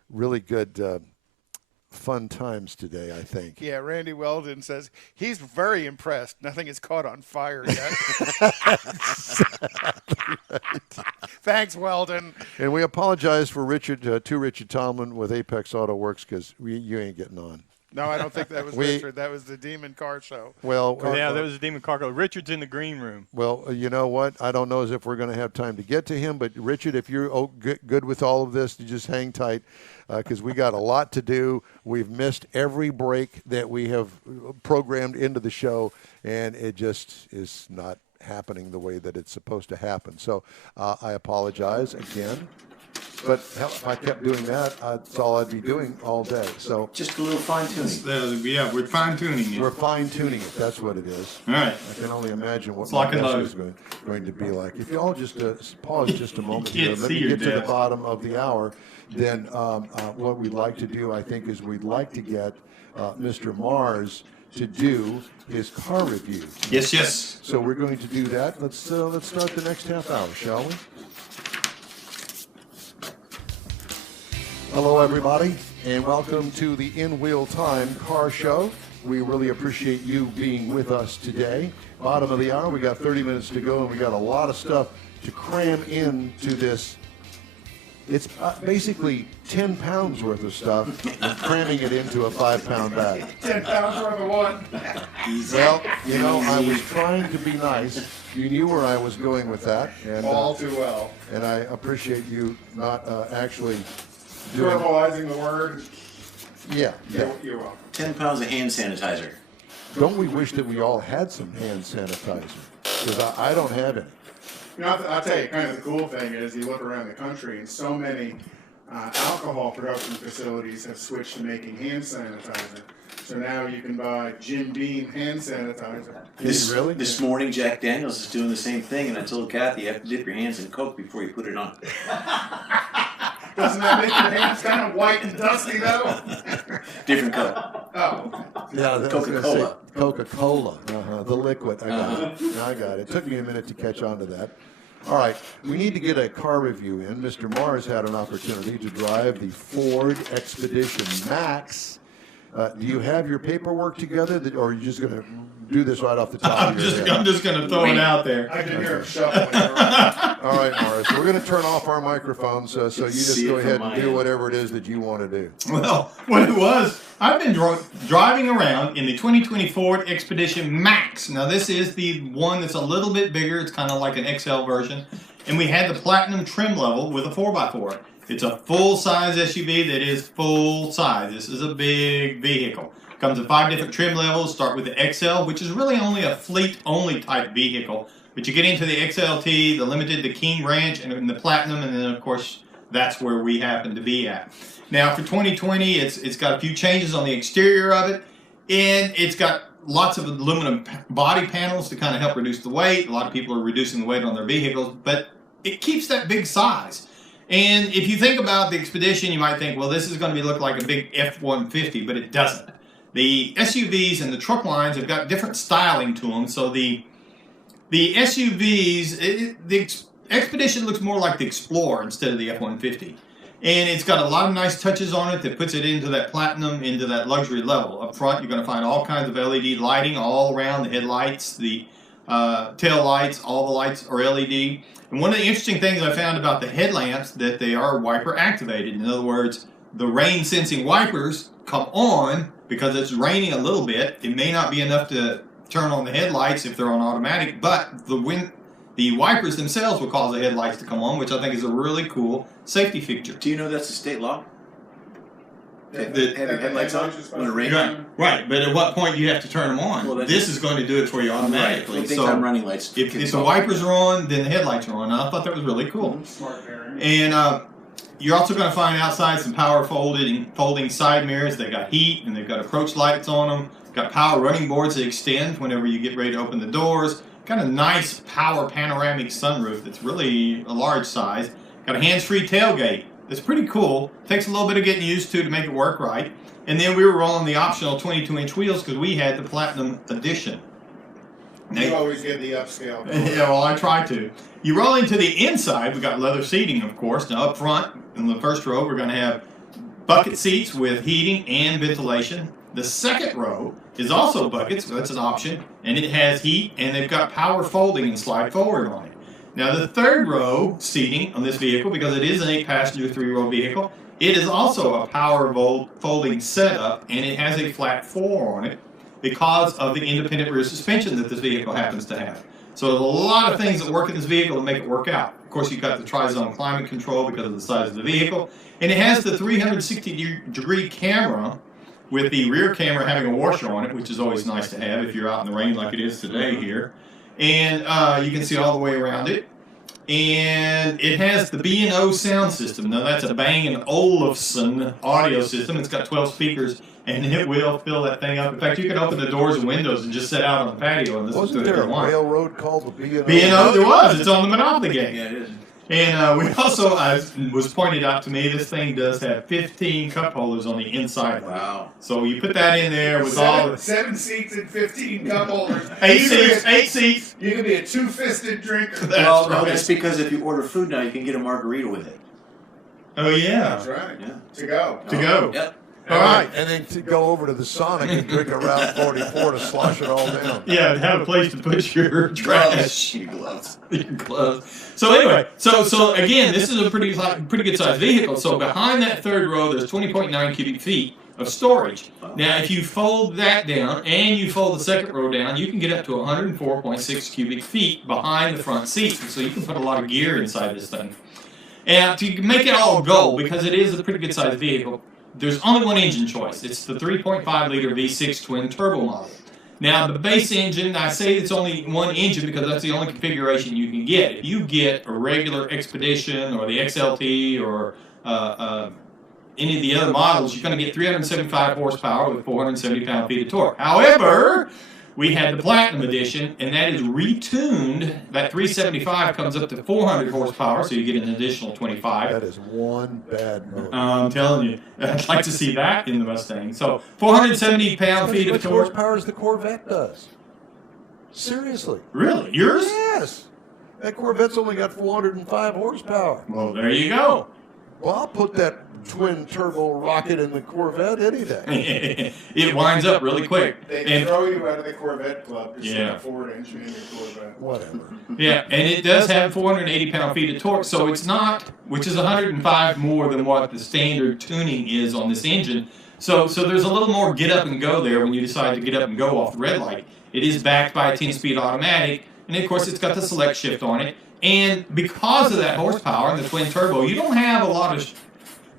really good fun times today, I think. Yeah, Randy Weldon says he's very impressed. Nothing is caught on fire yet. Thanks, Weldon. And we apologize for Richard Tomlin with Apex Auto Works because you ain't getting on. No, I don't think that was Richard. That was the Demon Car Show. Well, yeah, that was the Demon Car Show. Richard's in the green room. Well, you know what? I don't know as if we're going to have time to get to him, but Richard, if you're good with all of this, you just hang tight because we got a lot to do. We've missed every break that we have programmed into the show, and it just is not happening the way that it's supposed to happen. So I apologize again. But if I kept doing that, that's all I'd be doing all day. So just a little fine-tuning. Yeah, we're fine-tuning it. We're fine-tuning it. That's what it is. All right. I can only imagine what it's my like guest is going to be like. If you all just pause just a moment here, let me get to the bottom of the hour. Then what we'd like to do, I think, is we'd like to get Mr. Mars to do his car review. Yes. So we're going to do that. Let's start the next half hour, shall we? Hello, everybody, and welcome to the In Wheel Time Car Show. We really appreciate you being with us today. Bottom of the hour, we got 30 minutes to go, and we got a lot of stuff to cram into this. It's basically 10 pounds worth of stuff and cramming it into a 5-pound bag. 10 pounds worth of what? Well, you know, I was trying to be nice. You knew where I was going with that. And, all too well. And I appreciate you not actually verbalizing the word. Yeah. You're welcome. 10 pounds of hand sanitizer. Don't we wish that we all had some hand sanitizer? Because I don't have any. You know, I'll tell you, kind of the cool thing is you look around the country and so many alcohol production facilities have switched to making hand sanitizer. So now you can buy Jim Beam hand sanitizer. This morning, Jack Daniels is doing the same thing, and I told Kathy you have to dip your hands in Coke before you put it on. Doesn't that make your hands kind of white and dusty, though? Different Coke. Oh. Yeah, Coca-Cola. Coca-Cola, the liquid. I got it. I got it. It took me a minute to catch on to that. All right, we need to get a car review in. Mr. Mars had an opportunity to drive the Ford Expedition Max. Do you have your paperwork together, or are you just going to do this right off the top of your head? I'm just going to throw it out there. I can hear him shuffling. All right, Morris, we're going to turn off our microphones, so you just go ahead and do whatever it is that you want to do. Well, what it was, I've been driving around in the 2020 Ford Expedition Max. Now, this is the one that's a little bit bigger. It's kind of like an XL version. And we had the platinum trim level with a 4x4. It's a full-size SUV that is full-size. This is a big vehicle. Comes in 5 different trim levels. Start with the XL, which is really only a fleet-only type vehicle. But you get into the XLT, the Limited, the King Ranch, and the Platinum, and then, of course, that's where we happen to be at. Now, for 2020, it's got a few changes on the exterior of it, and it's got lots of aluminum body panels to kind of help reduce the weight. A lot of people are reducing the weight on their vehicles, but it keeps that big size. And if you think about the Expedition, you might think, well, this is going to look like a big F-150, but it doesn't. The SUVs and the truck lines have got different styling to them. So the SUVs, the Expedition looks more like the Explorer instead of the F-150. And it's got a lot of nice touches on it that puts it into that platinum, into that luxury level. Up front, you're going to find all kinds of LED lighting all around the headlights, the tail lights, all the lights are LED. And one of the interesting things I found about the headlamps that they are wiper activated. In other words, the rain sensing wipers come on because it's raining a little bit. It may not be enough to turn on the headlights if they're on automatic, but the wipers themselves will cause the headlights to come on, which I think is a really cool safety feature. Do you know that's a state law? Have your headlights on when it rains? Right, but at what point do you have to turn them on? Well, this is going to do it for you automatically. Right. Daytime running lights. If the wipers are on, then the headlights are on. And I thought that was really cool. Smart pairing. And you're also going to find outside some power folding side mirrors. They've got heat, and they've got approach lights on them. Got power running boards that extend whenever you get ready to open the doors. Got a nice power panoramic sunroof that's really a large size. Got a hands-free tailgate. It's pretty cool. Takes a little bit of getting used to make it work right. And then we were rolling the optional 22-inch wheels because we had the Platinum Edition. You always get the upscale. Yeah, well, I try to. You roll into the inside. We got leather seating, of course. Now, up front, in the first row, we're going to have bucket seats with heating and ventilation. The second row is also buckets, so that's an option, and it has heat, and they've got power folding and slide forward on it. Now, the third row seating on this vehicle, because it is an 8-passenger, 3-row vehicle, it is also a power folding setup, and it has a flat floor on it because of the independent rear suspension that this vehicle happens to have. So there's a lot of things that work in this vehicle to make it work out. Of course, you've got the tri-zone climate control because of the size of the vehicle, and it has the 360-degree camera with the rear camera having a washer on it, which is always nice to have if you're out in the rain like it is today here. And you can see all the way around it. And it has the B&O sound system. Now, that's a Bang & Olufsen audio system. It's got 12 speakers, and it will fill that thing up. In fact, you can open the doors and windows and just sit out on the patio and listen to it if you want. Wasn't there a railroad called the B&O? B&O, there was. It's on the Monopoly game. Yeah, it is. And we also, was pointed out to me, this thing does have 15 cup holders on the inside. Wow. So you put that in there with all the... 7 seats and 15 cup holders. 8 seats. You can be a two-fisted drinker. Well, no, that's because if you order food now, you can get a margarita with it. Oh, yeah. That's right. Yeah. To go. To go. Yep. All right. And then to go over to the Sonic and drink a Route 44 to slosh it all down. Yeah, to have a place to put your trash. Your gloves. Your gloves. So anyway, so again, this is a pretty good sized vehicle. So behind that third row, there's 20.9 cubic feet of storage. Now, if you fold that down and you fold the second row down, you can get up to 104.6 cubic feet behind the front seats. So you can put a lot of gear inside this thing. And to make it all go, because it is a pretty good sized vehicle, there's only one engine choice. It's the 3.5-liter V6 twin turbo model. Now, the base engine, I say it's only one engine because that's the only configuration you can get. If you get a regular Expedition or the XLT or any of the other models, you're going to get 375 horsepower with 470 pound-feet of torque. However, we had the Platinum Edition, and that is retuned. That 375 comes up to 400 horsepower, so you get an additional 25. That is one bad motor. I'm telling you, I'd like to see that in the Mustang. So 470 pound-feet of How much torque. horsepower as the Corvette does? Seriously. Really? Yours? Yes. That Corvette's only got 405 horsepower. Well, there you go. Well, I'll put that twin turbo rocket in the Corvette any day. It winds up really quick. They throw you out of the Corvette club because Yeah. you're a Ford engine in your Corvette. Whatever. Yeah, and it does have 480 pound-feet of torque, so it's not, which is 105 more than what the standard tuning is on this engine. So there's a little more get up and go there when you decide to get up and go off the red light. It is backed by a 10-speed automatic, and of course it's got the select shift on it. And because of that horsepower and the twin turbo, you don't have a lot of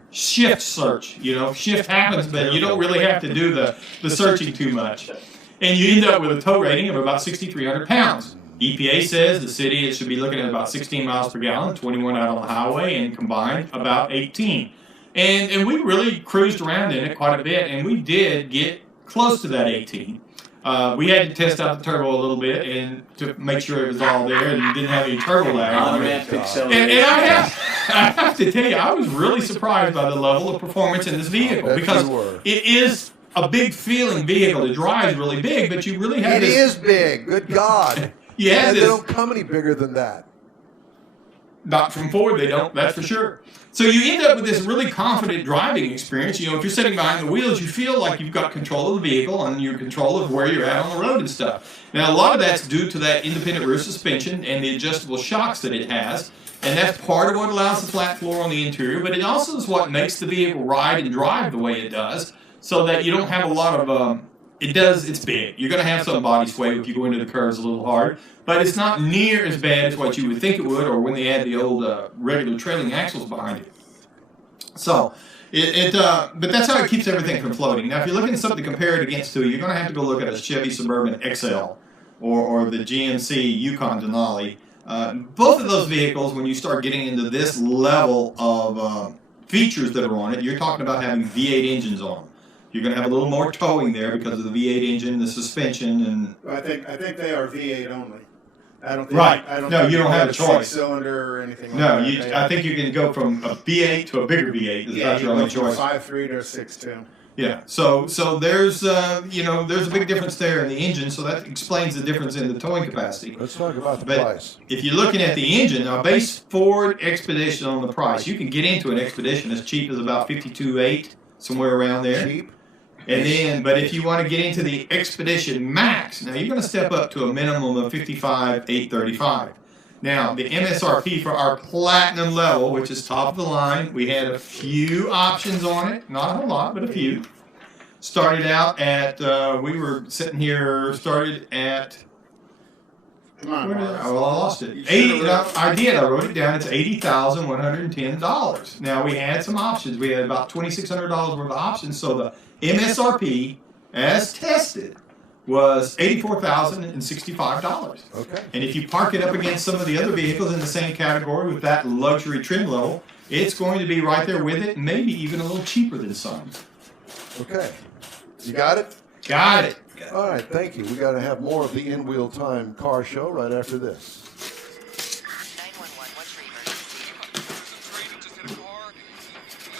shift search. You know, shift happens, but you don't really have to do the searching too much. And you end up with a tow rating of about 6,300 pounds. EPA says the city it should be looking at about 16 miles per gallon, 21 out on the highway, and combined about 18. And we really cruised around in it quite a bit, and we did get close to that 18. We had to test out the turbo a little bit and to make sure it was all there and didn't have any turbo lag on it. And I have to tell you, I was really surprised by the level of performance in this vehicle because it is a big feeling vehicle. It drives really big, but you really have It is big. Good God. Yeah, They don't come any bigger than that. Not from Ford, they don't, that's for sure. So you end up with this really confident driving experience. You know, if you're sitting behind the wheels, you feel like you've got control of the vehicle and you're control of where you're at on the road and stuff. Now, a lot of that's due to that independent rear suspension and the adjustable shocks that it has. And that's part of what allows the flat floor on the interior, but it also is what makes the vehicle ride and drive the way it does, so that you don't have a lot of, it's big. You're going to have some body sway if you go into the curves a little hard, but it's not near as bad as what you would think it would or when they had the old regular trailing axles behind it. So, but that's how it keeps everything from floating. Now, if you're looking at something to compare it against to, you're going to have to go look at a Chevy Suburban XL or the GMC Yukon Denali. Both of those vehicles, when you start getting into this level of features that are on it, you're talking about having V8 engines on them. You're going to have a little more towing there because of the V8 engine, the suspension, and I think they are V8 only. I don't think, right. I don't no, think you don't have a choice. Six-cylinder or anything like no, that. I think you can go from a V8 to a bigger V8. That's not your only choice. 5.3 to 6.2. Yeah. So there's there's a big difference there in the engine. So that explains the difference in the towing capacity. Let's talk about the but price. If you're looking at the engine now, base Ford Expedition on the price, you can get into an Expedition as cheap as about $52,800, somewhere around there. Cheap. And then, but if you want to get into the Expedition Max, now you're going to step up to a minimum of $55,835. Now, the MSRP for our Platinum level, which is top of the line, we had a few options on it, not a whole lot, but a few. Started out at, we were sitting here, started at, well, I lost it. I did. I wrote it down. It's $80,110. Now we had some options. We had about $2,600 worth of options. So the MSRP, as tested, was $84,065. Okay. And if you park it up against some of the other vehicles in the same category with that luxury trim level, it's going to be right there with it, maybe even a little cheaper than some. Okay. You got it? Got it. All right, thank you. We got to have more of the In Wheel Time car show right after this. 911, what's your emergency?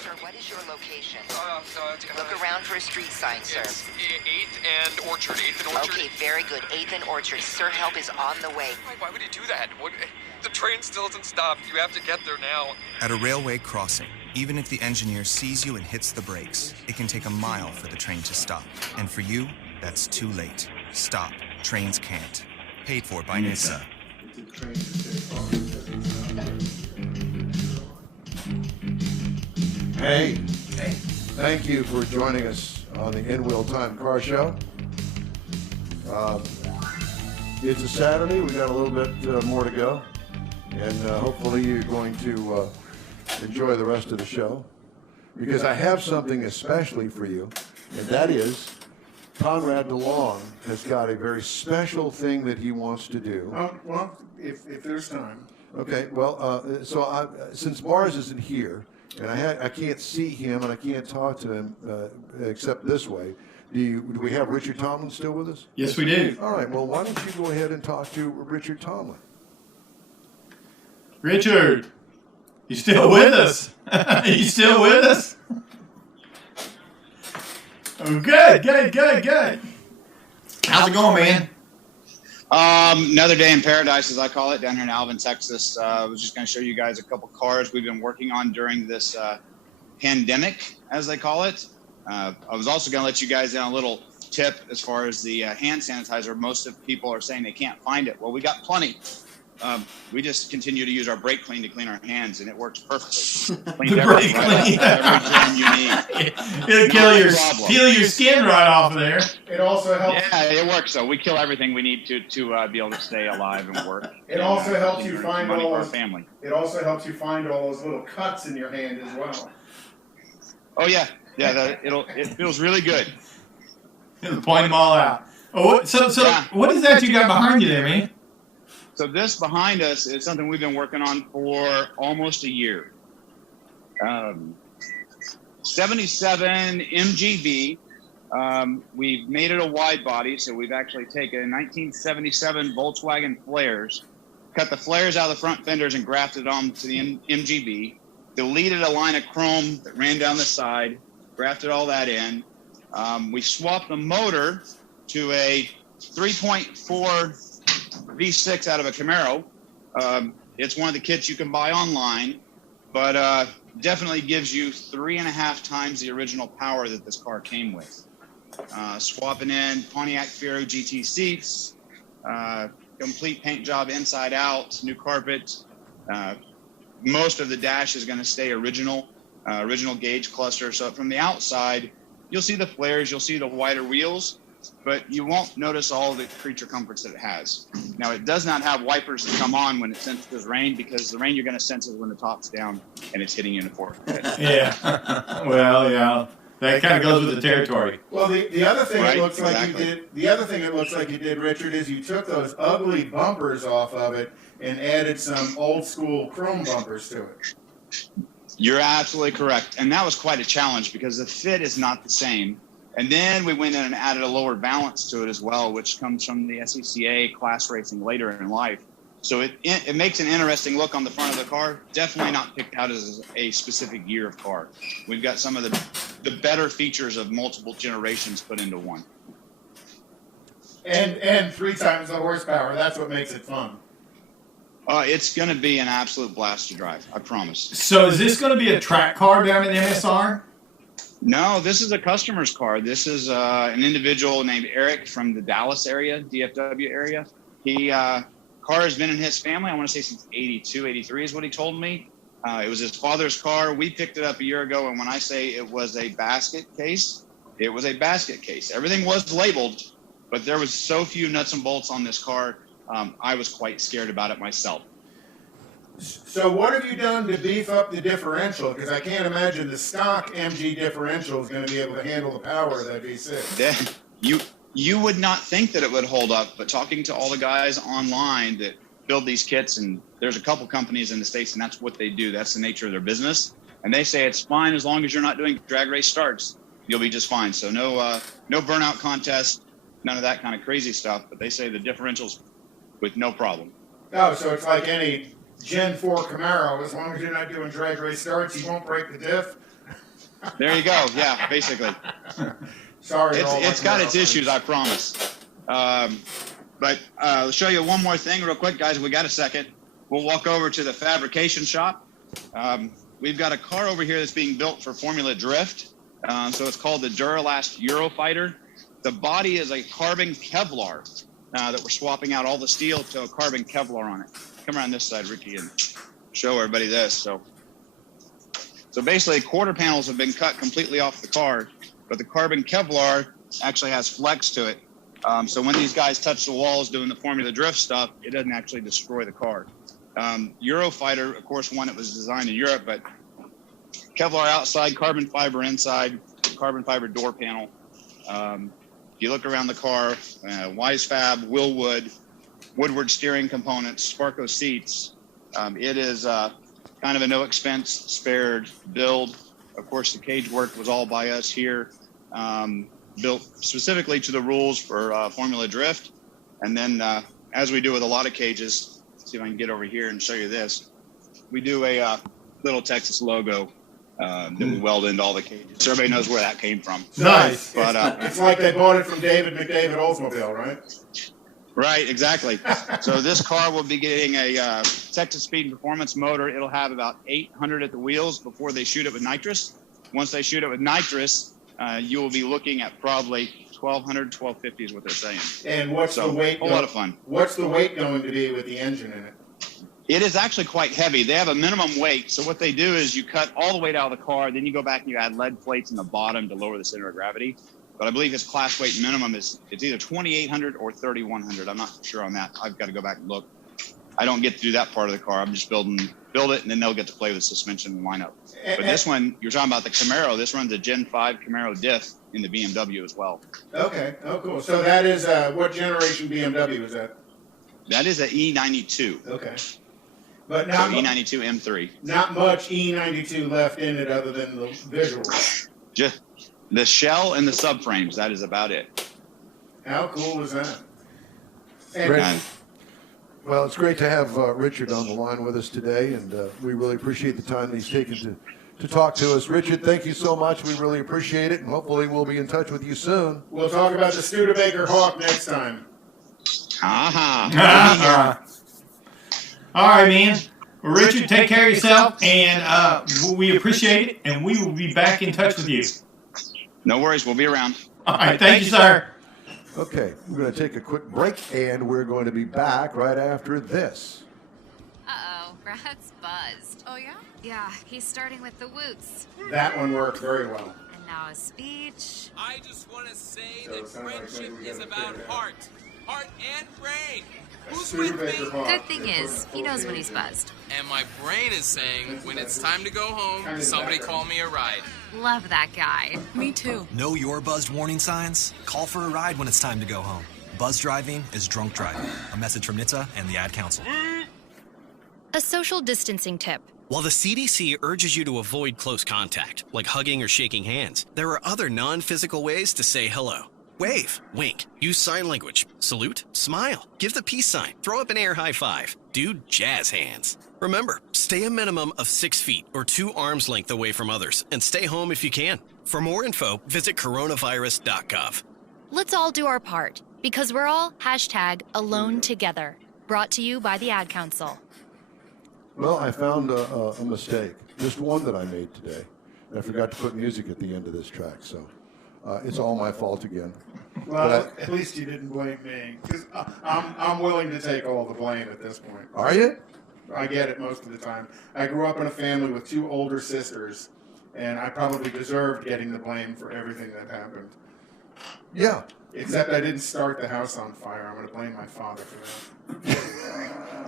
Sir, what is your location? Look around for a street sign, sir. Yes, 8th and Orchard. 8th and Orchard. Okay, very good. 8th and Orchard. Sir, help is on the way. Why would you do that? The train still doesn't stop. You have to get there now. At a railway crossing, even if the engineer sees you and hits the brakes, it can take a mile for the train to stop. And for you, that's too late. Stop. Trains can't. Paid for by NHTSA. Hey. Thank you for joining us on the In Wheel Time car show. It's a Saturday. We got a little bit more to go. And hopefully you're going to enjoy the rest of the show. Because I have something especially for you. And that is Conrad DeLong has got a very special thing that he wants to do. Well, if there's time. Okay, well, since Mars isn't here, and I can't see him and I can't talk to him except this way, do we have Richard Tomlin still with us? Yes, we do. All right, well, why don't you go ahead and talk to Richard Tomlin? Richard, you still with us? You still with us? Oh, good. How's it going, man? Another day in paradise, as I call it, down here in Alvin, Texas. I was just going to show you guys a couple cars we've been working on during this pandemic, as they call it. I was also going to let you guys in a little tip as far as the hand sanitizer. Most of people are saying they can't find it. Well, we got plenty. We just continue to use our brake clean to clean our hands, and it works perfectly. The brake clean. Every germ you need. It'll peel your skin right off of there. It also helps. Yeah, it works. So we kill everything we need to be able to stay alive and work. It also helps you find money all for our those. family. It also helps you find all those little cuts in your hand as well. Oh yeah. It feels really good. It'll point them all out. Oh, so yeah. What is that you got behind you there, man? So this behind us is something we've been working on for almost a year. 77 MGB. We've made it a wide body, so we've actually taken 1977 Volkswagen flares, cut the flares out of the front fenders and grafted on to the MGB, deleted a line of chrome that ran down the side, grafted all that in. We swapped the motor to a 3.4 V6 out of a Camaro. It's one of the kits you can buy online, but definitely gives you 3.5 times the original power that this car came with. Swapping in Pontiac Fiero GT seats, complete paint job inside out, new carpet. Most of the dash is going to stay original gauge cluster. So from the outside, you'll see the flares, you'll see the wider wheels, but you won't notice all the creature comforts that it has. Now, it does not have wipers that come on when it senses rain, because the rain you're going to sense is when the top's down and it's hitting you in the forehead. Yeah. Well, yeah. That kind of goes with the territory. Well, the other thing Right, it looks like exactly. you did. The other thing it looks like you did, Richard, is you took those ugly bumpers off of it and added some old school chrome bumpers to it. You're absolutely correct. And that was quite a challenge because the fit is not the same. And then we went in and added a lower balance to it as well, which comes from the SCCA class racing later in life. So it makes an interesting look on the front of the car. Definitely not picked out as a specific year of car. We've got some of the better features of multiple generations put into one. And 3 times the horsepower. That's what makes it fun. It's going to be an absolute blast to drive, I promise. So is this going to be a track car down at MSR? No, this is a customer's car. This is an individual named Eric from the Dallas area, DFW area. Car has been in his family, I want to say since 82, 83 is what he told me. It was his father's car. We picked it up a year ago, and when I say it was a basket case, it was a basket case. Everything was labeled, but there was so few nuts and bolts on this car, I was quite scared about it myself. So what have you done to beef up the differential? Because I can't imagine the stock MG differential is going to be able to handle the power of that V6. You would not think that it would hold up, but talking to all the guys online that build these kits, and there's a couple companies in the States, and that's what they do. That's the nature of their business. And they say it's fine as long as you're not doing drag race starts. You'll be just fine. So no burnout contest, none of that kind of crazy stuff. But they say the differentials with no problem. Oh, so it's like any Gen 4 Camaro. As long as you're not doing drag race starts, you won't break the diff. There you go. Yeah, basically. Sorry. It's got its issues, I promise. But I'll show you one more thing real quick, guys. We got a second. We'll walk over to the fabrication shop. We've got a car over here that's being built for Formula Drift. So it's called the Duralast Eurofighter. The body is a carbon Kevlar that we're swapping out all the steel to a carbon Kevlar on it. Come around this side, Ricky, and show everybody this. So basically, quarter panels have been cut completely off the car, but the carbon Kevlar actually has flex to it. So when these guys touch the walls doing the Formula Drift stuff, it doesn't actually destroy the car. Eurofighter, of course, one that was designed in Europe, but Kevlar outside, carbon fiber inside, carbon fiber door panel. If you look around the car, Wisefab, Willwood, Woodward steering components, Sparco seats. It is kind of a no expense spared build. Of course, the cage work was all by us here, built specifically to the rules for Formula Drift. And then as we do with a lot of cages, see if I can get over here and show you this. We do a little Texas logo that we weld into all the cages. So everybody knows where that came from. Nice. But it's like they bought it from David McDavid Oldsmobile, right? Right, exactly. So this car will be getting a Texas Speed and Performance motor. It'll have about 800 at the wheels before they shoot it with nitrous. Once they shoot it with nitrous, you will be looking at probably 1,200, 1,250 is what they're saying. And what's the weight? A lot of fun. What's the weight going to be with the engine in it? It is actually quite heavy. They have a minimum weight. So what they do is you cut all the weight out of the car, then you go back and you add lead plates in the bottom to lower the center of gravity. But I believe his class weight minimum it's either 2,800 or 3,100. I'm not sure on that. I've got to go back and look. I don't get to do that part of the car. I'm just build it, and then they'll get to play with suspension and lineup. But this one, you're talking about the Camaro. This runs a Gen 5 Camaro diff in the BMW as well. Okay. Oh, cool. So that is what generation BMW is that? That is an E92. Okay. But not E92 M3. Not much E92 left in it other than the visuals. Just the shell and the subframes. That is about it. How cool is that? Well, it's great to have Richard on the line with us today, and we really appreciate the time that he's taken to talk to us. Richard, thank you so much. We really appreciate it, and hopefully we'll be in touch with you soon. We'll talk about the Studebaker Hawk next time. All right, man. Well, Richard, take care of yourself, and we appreciate it, and we will be back in touch with you. No worries. We'll be around. All right. Thank you, sir. Okay, we're going to take a quick break, and we're going to be back right after this. Uh-oh, Brad's buzzed. Oh, yeah? Yeah, he's starting with the woots. That one worked very well. And now a speech. I just want to say that friendship is about heart and brain. Who's with me? Good thing is, he knows when he's buzzed. And my brain is saying, when it's time to go home, somebody call me a ride. Love that guy. Me too. Know your buzzed warning signs? Call for a ride when it's time to go home. Buzz driving is drunk driving. A message from NHTSA and the Ad Council. A social distancing tip. While the CDC urges you to avoid close contact, like hugging or shaking hands, there are other non-physical ways to say hello. Wave, wink, use sign language, salute, smile, give the peace sign, throw up an air high five, do jazz hands. Remember, stay a minimum of 6 feet or 2 arms length away from others and stay home if you can. For more info, visit coronavirus.gov. Let's all do our part because we're all #AloneTogether. Brought to you by the Ad Council. Well, I found a mistake, just one that I made today. I forgot to put music at the end of this track, so it's all my fault again. Well, at least you didn't blame me, because I'm willing to take all the blame at this point. Are you? I get it most of the time. I grew up in a family with 2 older sisters, and I probably deserved getting the blame for everything that happened. Yeah. Except I didn't start the house on fire. I'm going to blame my father for that.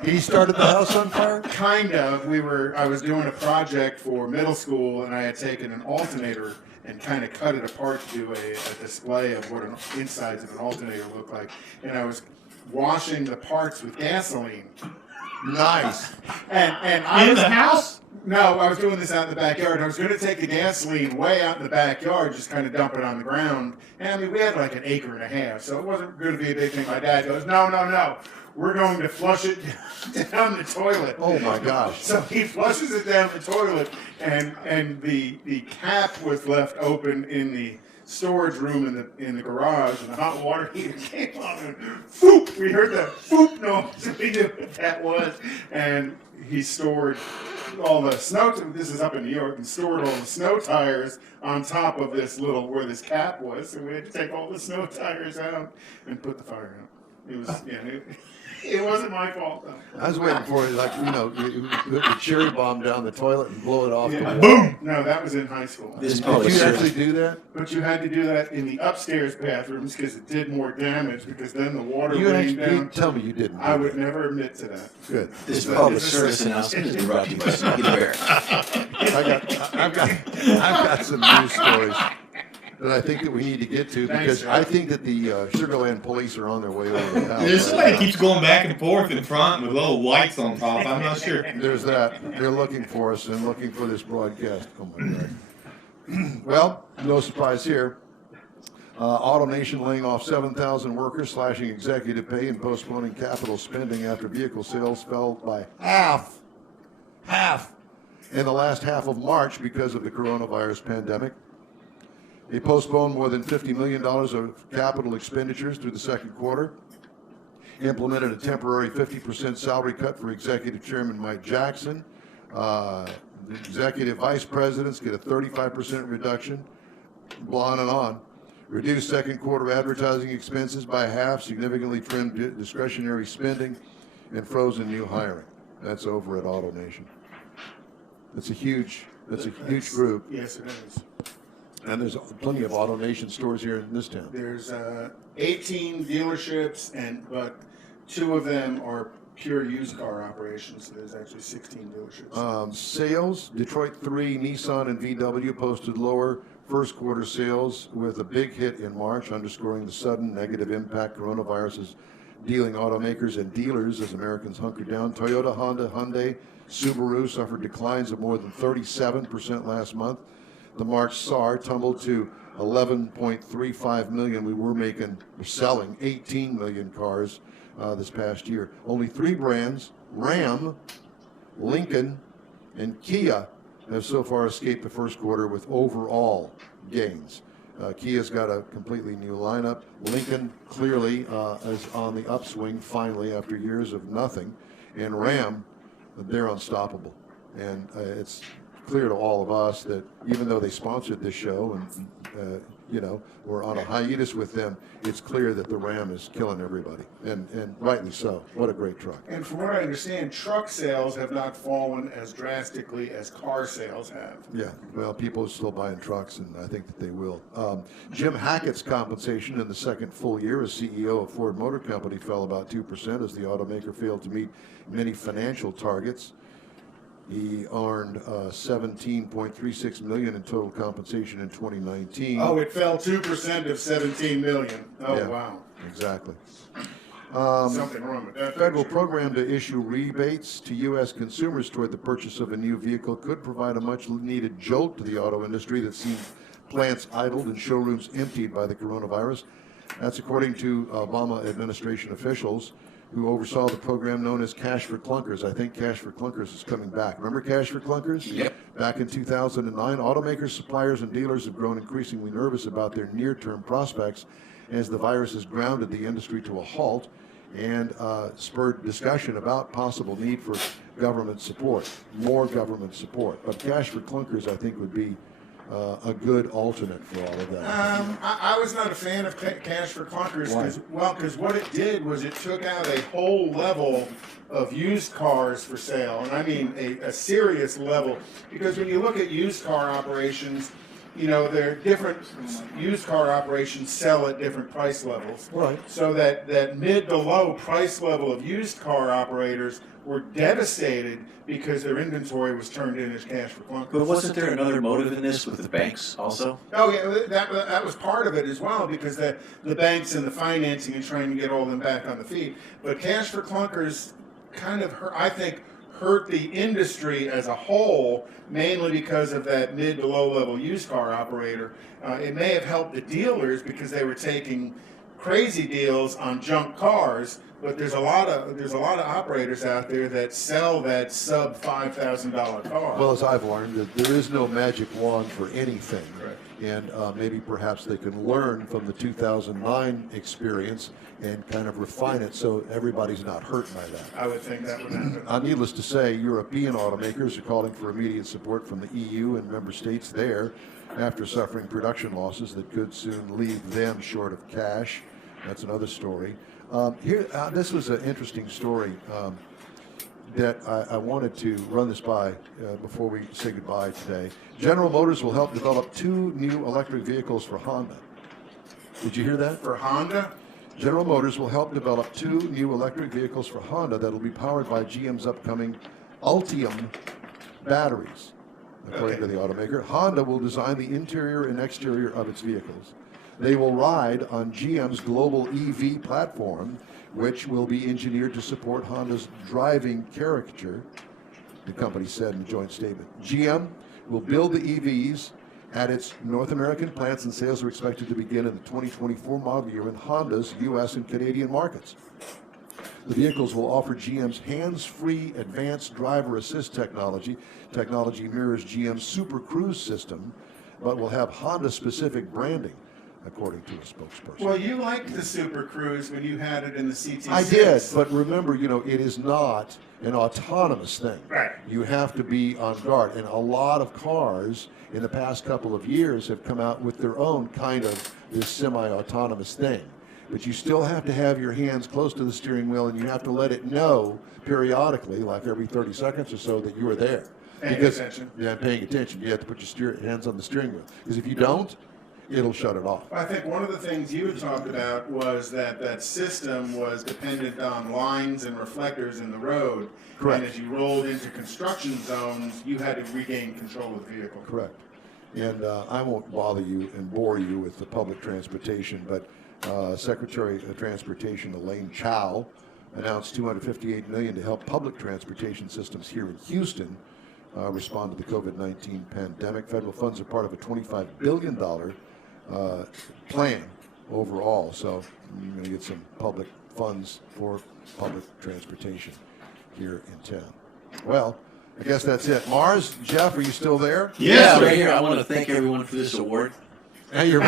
He started the house on fire? Kind of. I was doing a project for middle school, and I had taken an alternator and kind of cut it apart to do a display of what an insides of an alternator looked like. And I was washing the parts with gasoline. Nice. And I In was the house? No, I was doing this out in the backyard. I was going to take the gasoline way out in the backyard, just kind of dump it on the ground. And I mean, we had like 1.5 acres, so it wasn't going to be a big thing. My dad goes, no. We're going to flush it down the toilet. Oh my gosh. So he flushes it down the toilet, and the cap was left open in the storage room in the garage, and the hot water heater came on, and foop! We heard the foop noise. We knew what that was, and he stored all the snow. This is up in New York, and stored all the snow tires on top of this little where this cap was. So we had to take all the snow tires out and put the fire out. It was it wasn't my fault though. I was waiting for it, like, you put the cherry bomb down the toilet and blow it off the wall. Boom! No, that was in high school. Did you actually do that? But you had to do that in the upstairs bathrooms because it did more damage, because then the water You rained actually down. tell me you didn't. I would never admit to that. Good. This public service announcement is brought to you by Sneaky the Bear. I've got some news stories that I think that we need to get to, because I think that the Sugarland police are on their way over the house. There's somebody keeps going back and forth in front with little lights on top. I'm not sure. There's that. They're looking for us and looking for this broadcast. Oh my God. Well, no surprise here. AutoNation laying off 7,000 workers, slashing executive pay, and postponing capital spending after vehicle sales fell by half in the last half of March because of the coronavirus pandemic. They postponed more than $50 million of capital expenditures through the second quarter, implemented a temporary 50% salary cut for Executive Chairman Mike Jackson. The executive vice presidents get a 35% reduction, on and on. Reduced second quarter advertising expenses by half, significantly trimmed discretionary spending, and frozen new hiring. That's over at AutoNation. That's a huge group. Yes, it is. And there's plenty of AutoNation stores here in this town. There's 18 dealerships, but 2 of them are pure used car operations. So there's actually 16 dealerships. Sales, Detroit 3, Nissan, and VW posted lower first quarter sales with a big hit in March, underscoring the sudden negative impact coronavirus is dealing automakers and dealers as Americans hunker down. Toyota, Honda, Hyundai, Subaru suffered declines of more than 37% last month. The March SAR tumbled to 11.35 million. We were selling 18 million cars this past year. Only 3 brands, Ram, Lincoln, and Kia, have so far escaped the first quarter with overall gains. Kia's got a completely new lineup. Lincoln clearly is on the upswing finally after years of nothing. And Ram, they're unstoppable. And it's clear to all of us that even though they sponsored this show and we're on a hiatus with them, it's clear that the Ram is killing everybody, and rightly so. What a great truck. And from what I understand, truck sales have not fallen as drastically as car sales have. Yeah, well, people are still buying trucks, and I think that they will. Jim Hackett's compensation in the second full year as CEO of Ford Motor Company fell about 2% as the automaker failed to meet many financial targets. He earned $17.36 million in total compensation in 2019. Oh, it fell 2% of $17 million. Oh, yeah, wow. Exactly. Something wrong with that. Federal program to issue rebates to U.S. consumers toward the purchase of a new vehicle could provide a much-needed jolt to the auto industry that seen plants idled and showrooms emptied by the coronavirus. That's according to Obama administration officials who oversaw the program known as Cash for Clunkers. I think Cash for Clunkers is coming back. Remember Cash for Clunkers? Yep. Back in 2009, automakers, suppliers, and dealers have grown increasingly nervous about their near-term prospects as the virus has grounded the industry to a halt and spurred discussion about possible need for government support, more government support. But Cash for Clunkers, I think, would be a good alternate for all of that. I was not a fan of Cash for Clunkers because what it did was it took out a whole level of used cars for sale, and I mean a serious level. Because when you look at used car operations, you know, there are different used car operations sell at different price levels. Right. So that mid to low price level of used car operators were devastated because their inventory was turned in as cash for clunkers. But wasn't there another motive in this with the banks also? Oh yeah, that was part of it as well, because the banks and the financing and trying to get all of them back on the feet. But cash for clunkers kind of hurt the industry as a whole, mainly because of that mid to low level used car operator. It may have helped the dealers because they were taking crazy deals on junk cars, but there's a lot of operators out there that sell that sub $5,000 car. Well, as I've learned, that there is no magic wand for anything. Correct. And maybe perhaps they can learn from the 2009 experience and kind of refine it so everybody's not hurt by that. I would think that would happen. Needless to say, European automakers are calling for immediate support from the EU and member states there after suffering production losses that could soon leave them short of cash. That's another story. This was an interesting story that I wanted to run this by before we say goodbye today. General Motors will help develop 2 new electric vehicles for Honda. Did you hear that? For Honda? General Motors will help develop 2 new electric vehicles for Honda that will be powered by GM's upcoming Ultium batteries. According to the automaker, Honda will design the interior and exterior of its vehicles. They will ride on GM's global EV platform, which will be engineered to support Honda's driving caricature, the company said in a joint statement. GM will build the EVs at its North American plants, and sales are expected to begin in the 2024 model year in Honda's U.S. and Canadian markets. The vehicles will offer GM's hands-free advanced driver assist technology. Technology mirrors GM's Super Cruise system, but will have Honda-specific branding, according to a spokesperson. Well, you liked the Super Cruise when you had it in the CT6. I did, but remember, it is not an autonomous thing. Right. You have to be on guard, and a lot of cars in the past couple of years have come out with their own kind of this semi-autonomous thing. But you still have to have your hands close to the steering wheel, and you have to let it know periodically, like every 30 seconds or so, that you are there. Paying attention. Yeah, paying attention. You have to put your hands on the steering wheel. Because if you don't, it'll shut it off. I think one of the things you had talked about was that system was dependent on lines and reflectors in the road. Correct. And as you rolled into construction zones, you had to regain control of the vehicle. Correct. And I won't bother you and bore you with the public transportation, but Secretary of Transportation Elaine Chao announced $258 million to help public transportation systems here in Houston respond to the COVID-19 pandemic. Federal funds are part of a $25 billion plan overall, so you're going to get some public funds for public transportation here in town. Well, I guess that's it. Mars, Jeff, are you still there? Yeah, right here. I want to thank everyone for this award. Hey, you're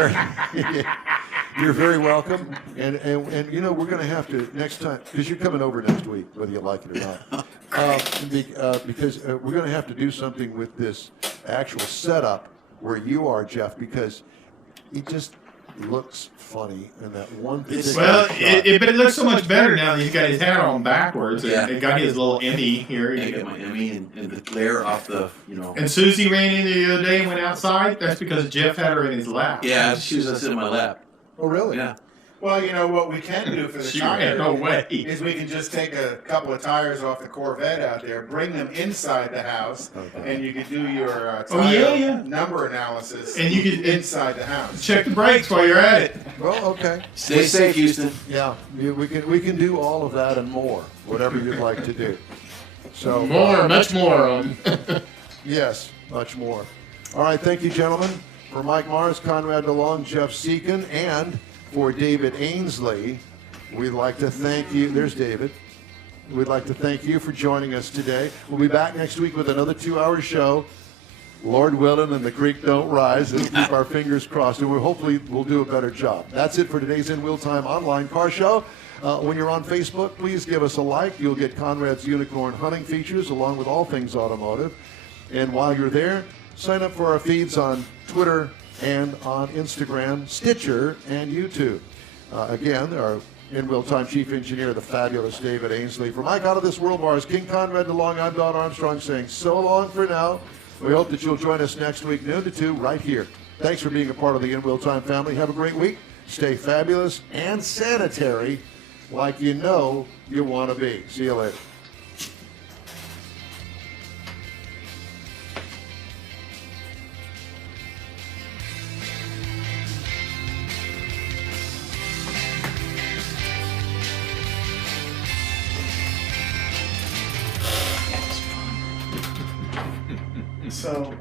very welcome. And we're going to have to next time, because you're coming over next week, whether you like it or not, because we're going to have to do something with this actual setup where you are, Jeff, because it just looks funny, and that one thing. Well, but it looks so much better now that he's got his hat on backwards and got his little Emmy here. I got my Emmy and the glare off the, And Susie ran in the other day and went outside. That's because Jeff had her in his lap. Yeah, she was sitting in my lap. Oh, really? Yeah. Well, you know what we can do for the She tire ran away. is we can just take a couple of tires off the Corvette out there, bring them inside the house, and you can do your tire number analysis And you can inside the house. check the brakes while you're at it. Well, okay. Stay safe, Houston. Yeah, we can do all of that and more, whatever you'd like to do. So Much more. Yes, much more. All right, thank you, gentlemen. For Mike Mars, Conrad DeLong, Jeff Seekin, and for David Ainsley, we'd like to thank you. There's David. We'd like to thank you for joining us today. We'll be back next week with another 2-hour show. Lord willing and the creek don't rise, and keep our fingers crossed, and hopefully we'll do a better job. That's it for today's In Wheel Time online car show. When you're on Facebook, please give us a like. You'll get Conrad's Unicorn hunting features along with all things automotive. And while you're there, sign up for our feeds on Twitter and on Instagram, Stitcher, and YouTube. Again, our In Wheel Time Chief Engineer, the fabulous David Ainsley. For Mike Out of This World Bars, King Conrad DeLong, I'm Don Armstrong saying so long for now. We hope that you'll join us next week, noon to 2, right here. Thanks for being a part of the In Wheel Time family. Have a great week. Stay fabulous and sanitary like you know you want to be. See you later. So